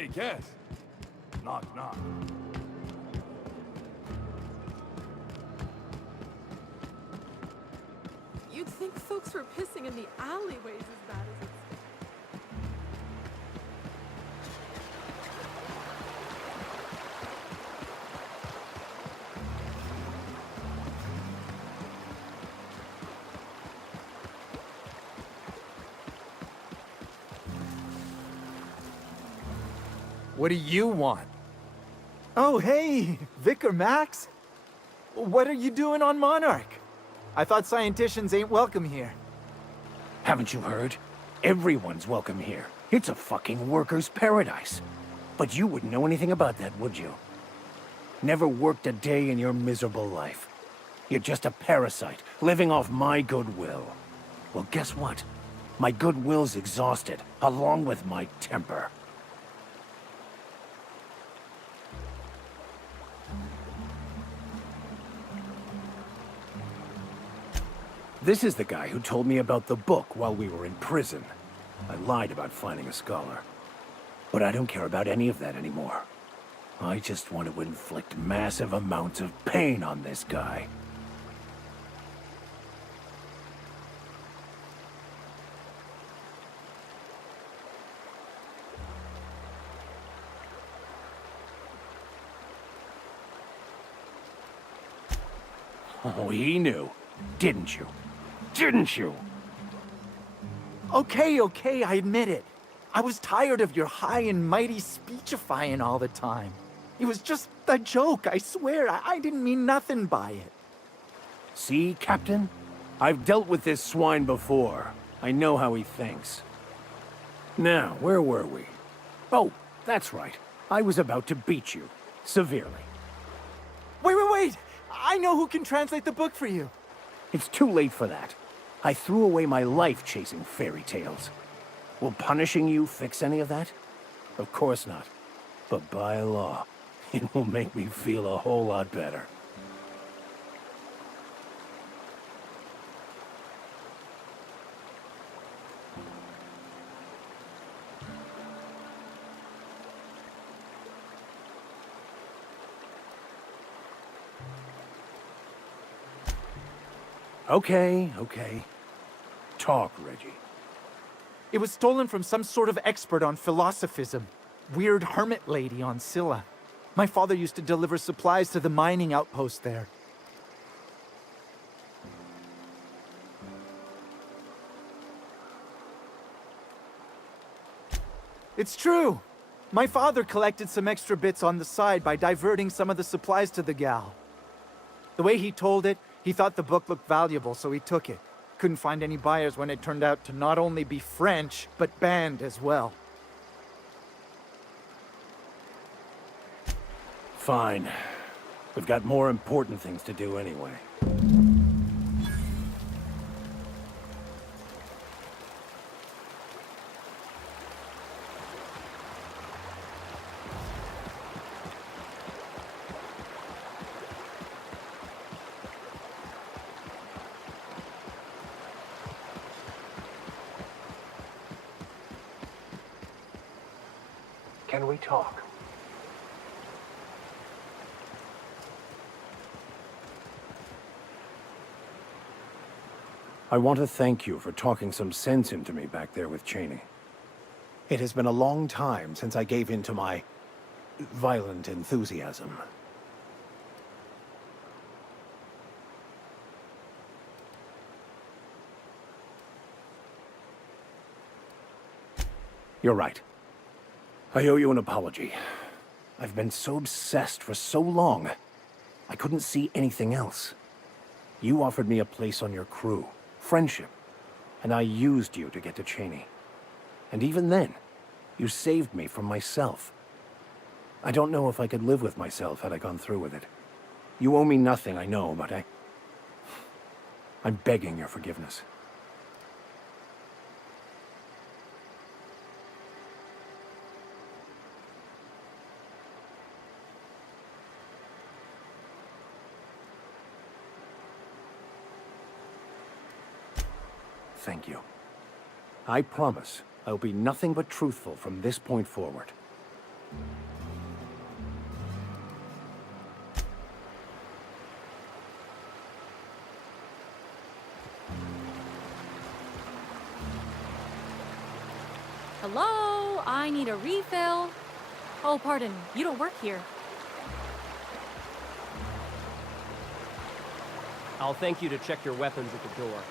Hey, guess. Knock, knock. You'd think folks were pissing in the alleyways as bad as it's... What do you want? Oh, hey, Vicar Max. What are you doing on Monarch? I thought scienticians ain't welcome here. Haven't you heard? Everyone's welcome here. It's a fucking worker's paradise. But you wouldn't know anything about that, would you? Never worked a day in your miserable life. You're just a parasite, living off my goodwill. Well, guess what? My goodwill's exhausted, along with my temper. This is the guy who told me about the book while we were in prison. I lied about finding a scholar. But I don't care about any of that anymore. I just want to inflict massive amounts of pain on this guy. Oh, he knew, didn't you? Didn't you? Okay, I admit it. I was tired of your high and mighty speechifying all the time. It was just a joke, I swear. I didn't mean nothing by it. See, Captain? I've dealt with this swine before. I know how he thinks. Now, where were we? Oh, that's right. I was about to beat you. Severely. Wait! I know who can translate the book for you. It's too late for that. I threw away my life chasing fairy tales. Will punishing you fix any of that? Of course not. But by law, it will make me feel a whole lot better. Okay. Talk, Reggie. It was stolen from some sort of expert on philosophism. Weird hermit lady on Scylla. My father used to deliver supplies to the mining outpost there. It's true. My father collected some extra bits on the side by diverting some of the supplies to the gal. The way he told it, he thought the book looked valuable, so he took it. Couldn't find any buyers when it turned out to not only be French, but banned as well. Fine. We've got more important things to do anyway. Can we talk? I want to thank you for talking some sense into me back there with Cheney. It has been a long time since I gave in to my violent enthusiasm. You're right. I owe you an apology. I've been so obsessed for so long, I couldn't see anything else. You offered me a place on your crew, friendship, and I used you to get to Cheney. And even then, you saved me from myself. I don't know if I could live with myself had I gone through with it. You owe me nothing, I know, but I'm begging your forgiveness. Thank you. I promise I'll be nothing but truthful from this point forward. Hello? I need a refill. Oh, pardon. You don't work here. I'll thank you to check your weapons at the door.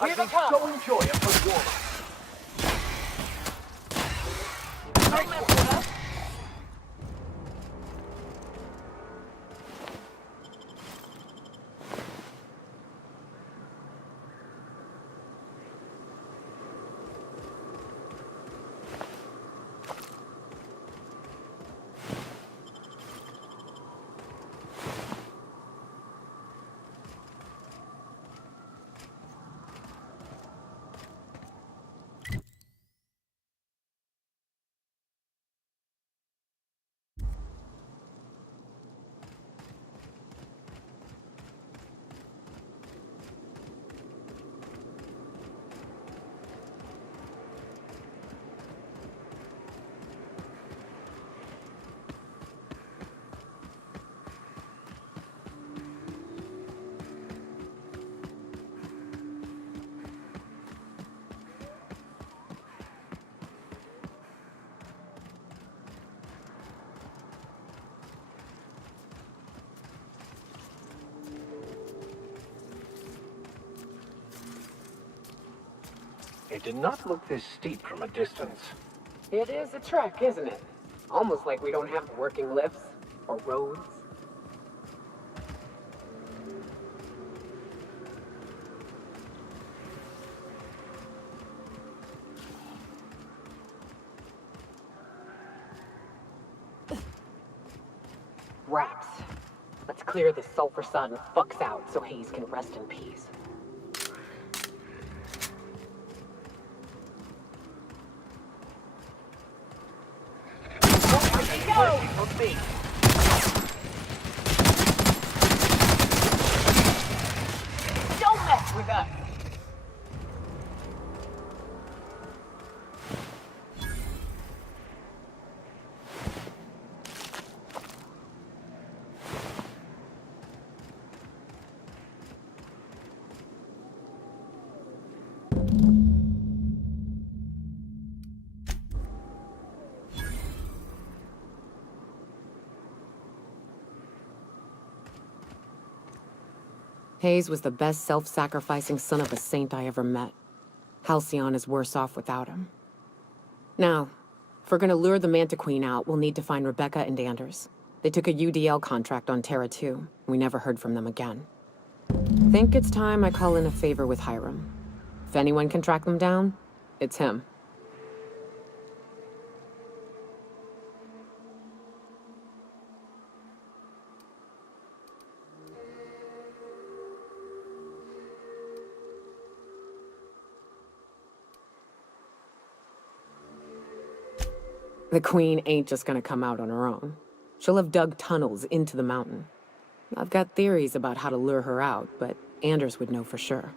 I think so enjoy it for warm-up. It did not look this steep from a distance. It is a trek, isn't it? Almost like we don't have working lifts or roads. Rats. Let's clear this sulfur sun fucks out so Hayes can rest in peace. mercy from me. Don't mess with us. Hayes was the best self-sacrificing son of a saint I ever met. Halcyon is worse off without him. Now, if we're gonna lure the Manta Queen out, we'll need to find Rebecca and Anders. They took a UDL contract on Terra 2. We never heard from them again. Think it's time I call in a favor with Hiram. If anyone can track them down, it's him. The Queen ain't just gonna come out on her own. She'll have dug tunnels into the mountain. I've got theories about how to lure her out, but Anders would know for sure.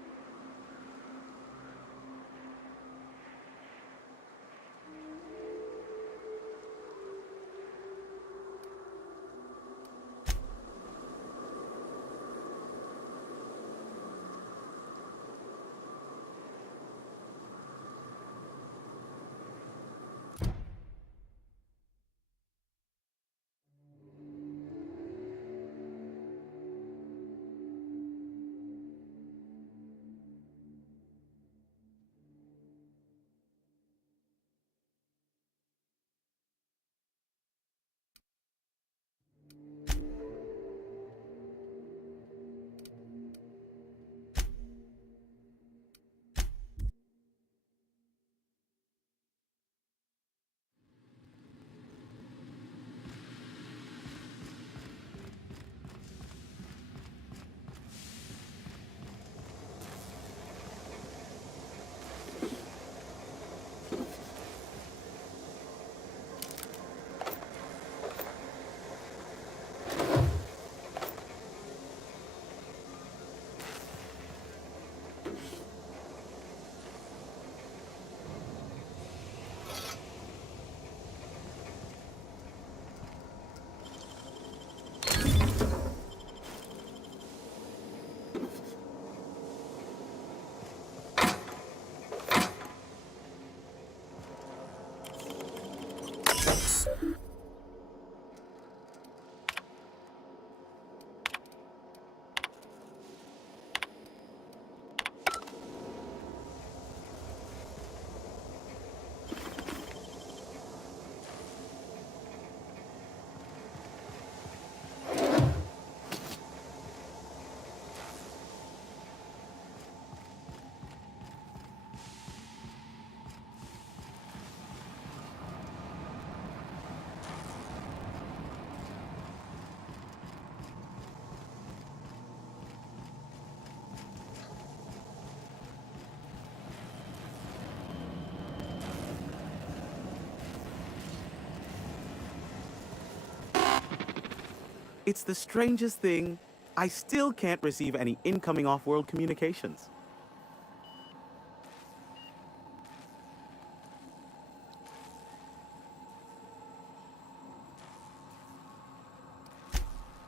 It's the strangest thing. I still can't receive any incoming off-world communications.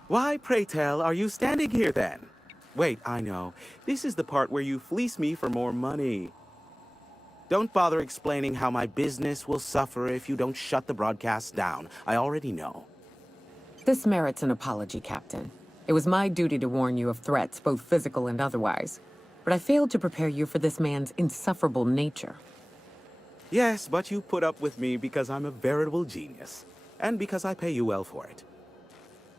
Why, pray tell, are you standing here then? Wait, I know. This is the part where you fleece me for more money. Don't bother explaining how my business will suffer if you don't shut the broadcast down. I already know. This merits an apology, Captain. It was my duty to warn you of threats, both physical and otherwise. But I failed to prepare you for this man's insufferable nature. Yes, but you put up with me because I'm a veritable genius. And because I pay you well for it.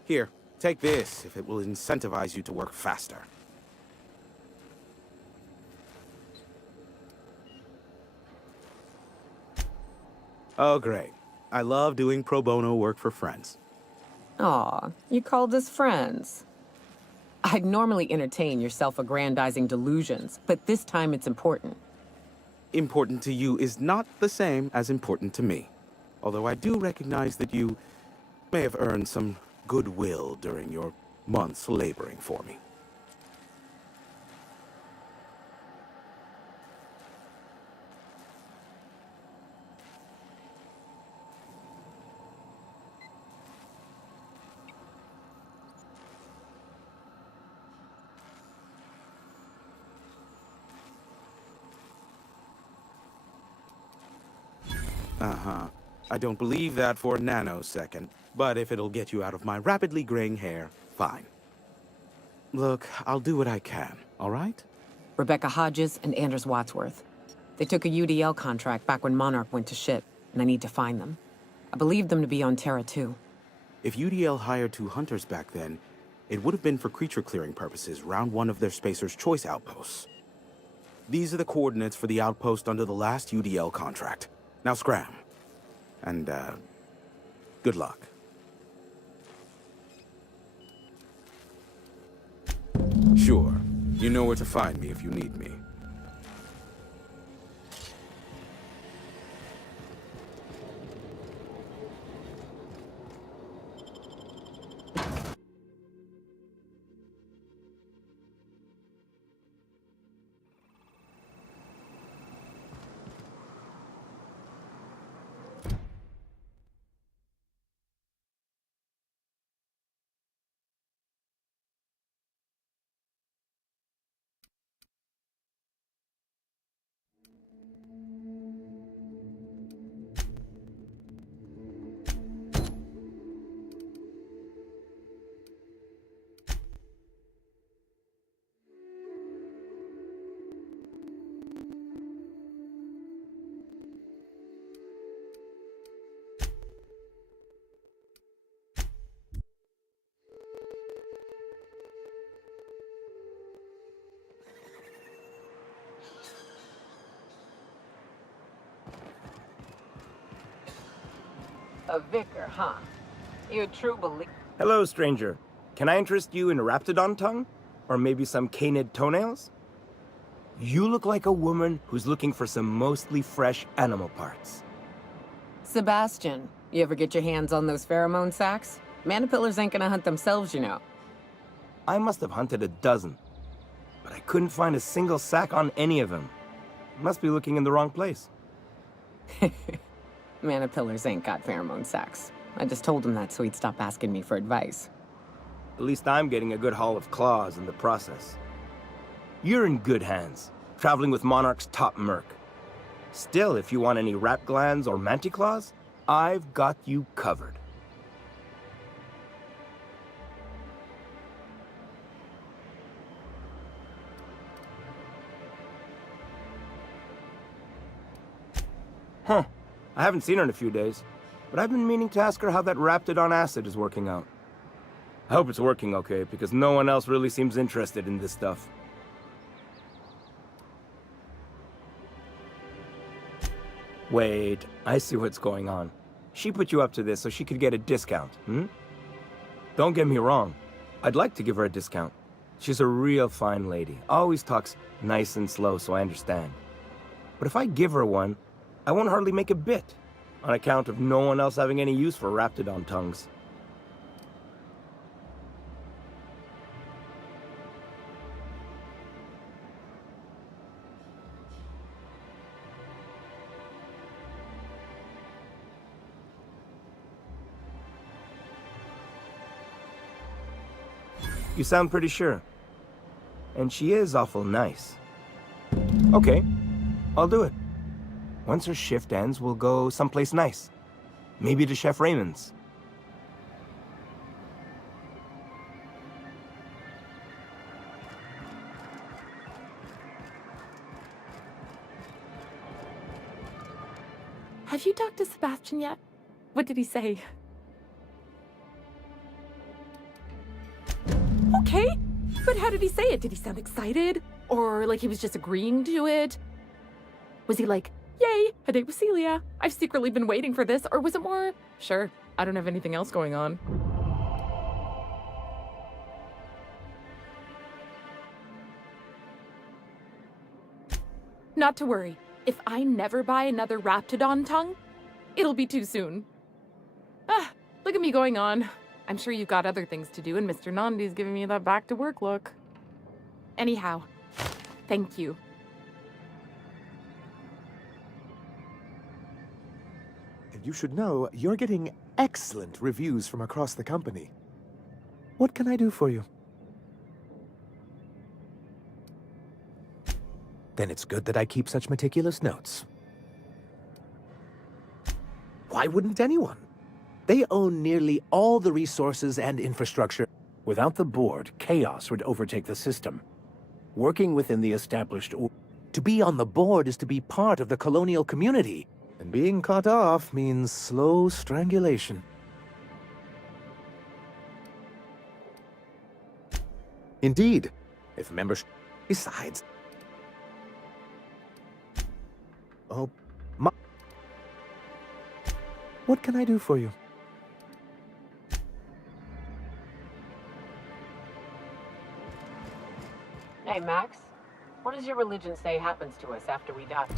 Here, take this if it will incentivize you to work faster. Oh, great. I love doing pro bono work for friends. Aw, you called us friends. I'd normally entertain your self-aggrandizing delusions, but this time it's important. Important to you is not the same as important to me. Although I do recognize that you may have earned some goodwill during your months laboring for me. Uh-huh. I don't believe that for a nanosecond, but if it'll get you out of my rapidly graying hair, fine. Look, I'll do what I can, all right? Rebecca Hodges and Anders Wadsworth. They took a UDL contract back when Monarch went to shit, and I need to find them. I believe them to be on Terra 2. If UDL hired 2 hunters back then, it would have been for creature clearing purposes round one of their Spacer's Choice outposts. These are the coordinates for the outpost under the last UDL contract. Now scram. And, good luck. Sure. You know where to find me if you need me. A vicar, huh? You a true believer? Hello, stranger. Can I interest you in raptidon tongue? Or maybe some canid toenails? You look like a woman who's looking for some mostly fresh animal parts. Sebastian, you ever get your hands on those pheromone sacs? Manipillars ain't gonna hunt themselves, you know. I must have hunted a dozen, but I couldn't find a single sack on any of them. Must be looking in the wrong place. Manipillars ain't got pheromone sacs. I just told him that so he'd stop asking me for advice. At least I'm getting a good haul of claws in the process. You're in good hands, traveling with Monarch's top merc. Still, if you want any rat glands or manticlaws, I've got you covered. Huh. I haven't seen her in a few days, but I've been meaning to ask her how that raptidon acid is working out. I hope it's working okay, because no one else really seems interested in this stuff. Wait, I see what's going on. She put you up to this so she could get a discount, hmm? Don't get me wrong. I'd like to give her a discount. She's a real fine lady. Always talks nice and slow, so I understand. But if I give her one, I won't hardly make a bit, on account of no one else having any use for raptidon tongues. You sound pretty sure. And she is awful nice. Okay, I'll do it. Once her shift ends, we'll go someplace nice. Maybe to Chef Raymond's. Have you talked to Sebastian yet? What did he say? Okay, but how did he say it? Did he sound excited? Or like he was just agreeing to it? Was he like, yay, a date with Celia. I've secretly been waiting for this. Or was it more, sure, I don't have anything else going on. Not to worry. If I never buy another Raptidon tongue, it'll be too soon. Ah, Look at me going on. I'm sure you've got other things to do, and Mr. Nandi's giving me that back-to-work look. Anyhow, thank you. And you should know, you're getting excellent reviews from across the company. What can I do for you? Then it's good that I keep such meticulous notes. Why wouldn't anyone? They own nearly all the resources and infrastructure. Without the board, chaos would overtake the system. Working within the established To be on the board is to be part of the colonial community. And being cut off means slow strangulation. Indeed, if membership... Besides... Oh, my... What can I do for you? Hey, Max. What does your religion say happens to us after we die?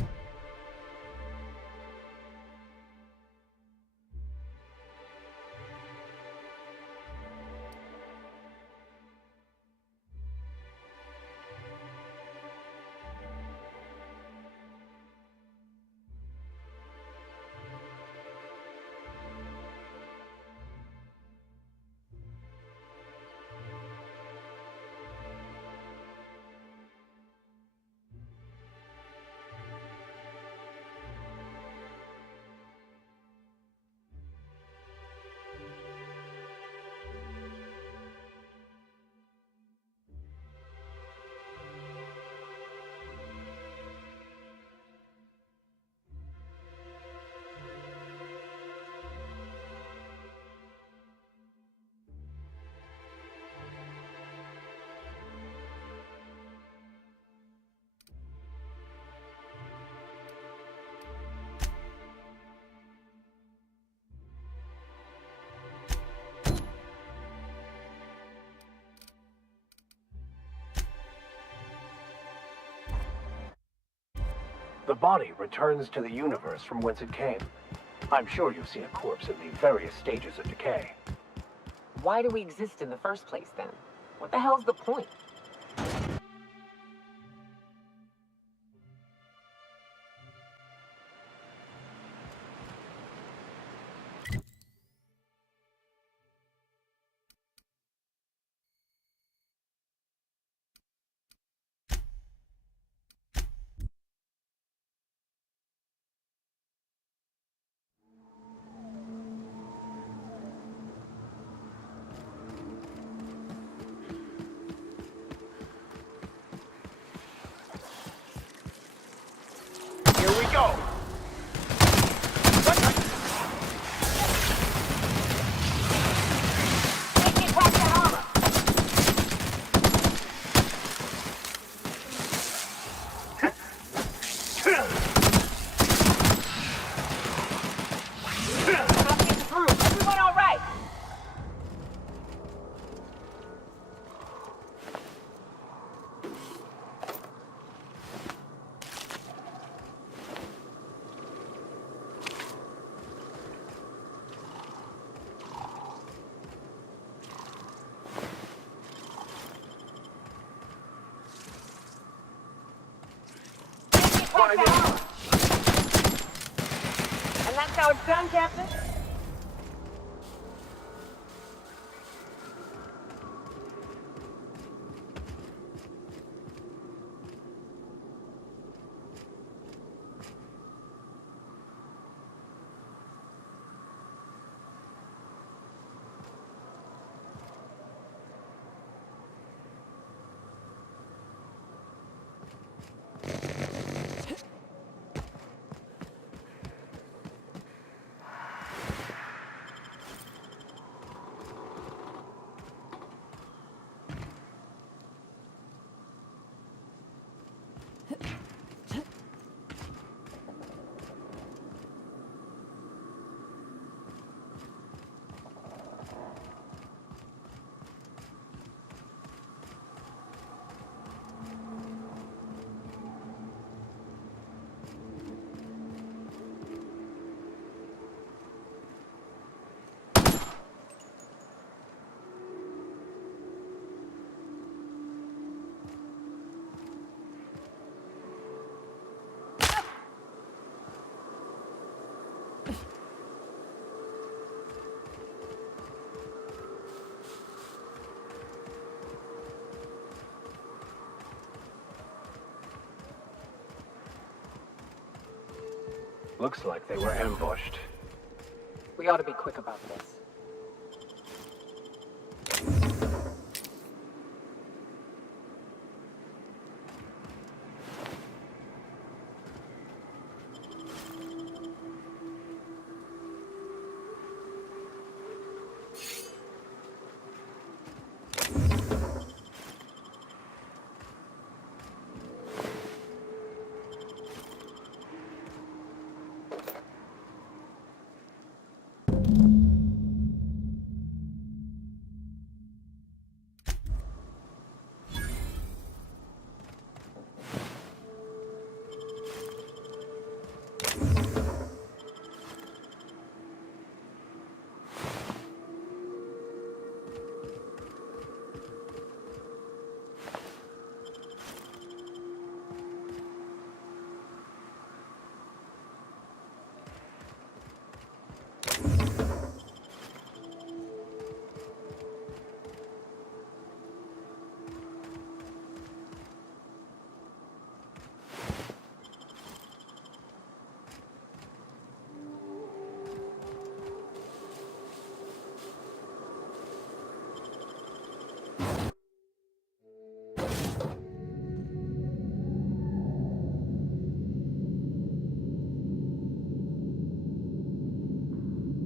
The body returns to the universe from whence it came. I'm sure you've seen a corpse in the various stages of decay. Why do we exist in the first place, then? What the hell's the point? Here we go. Everyone all right? And that's how it's done, Captain? Looks like they were ambushed. We ought to be quick about this.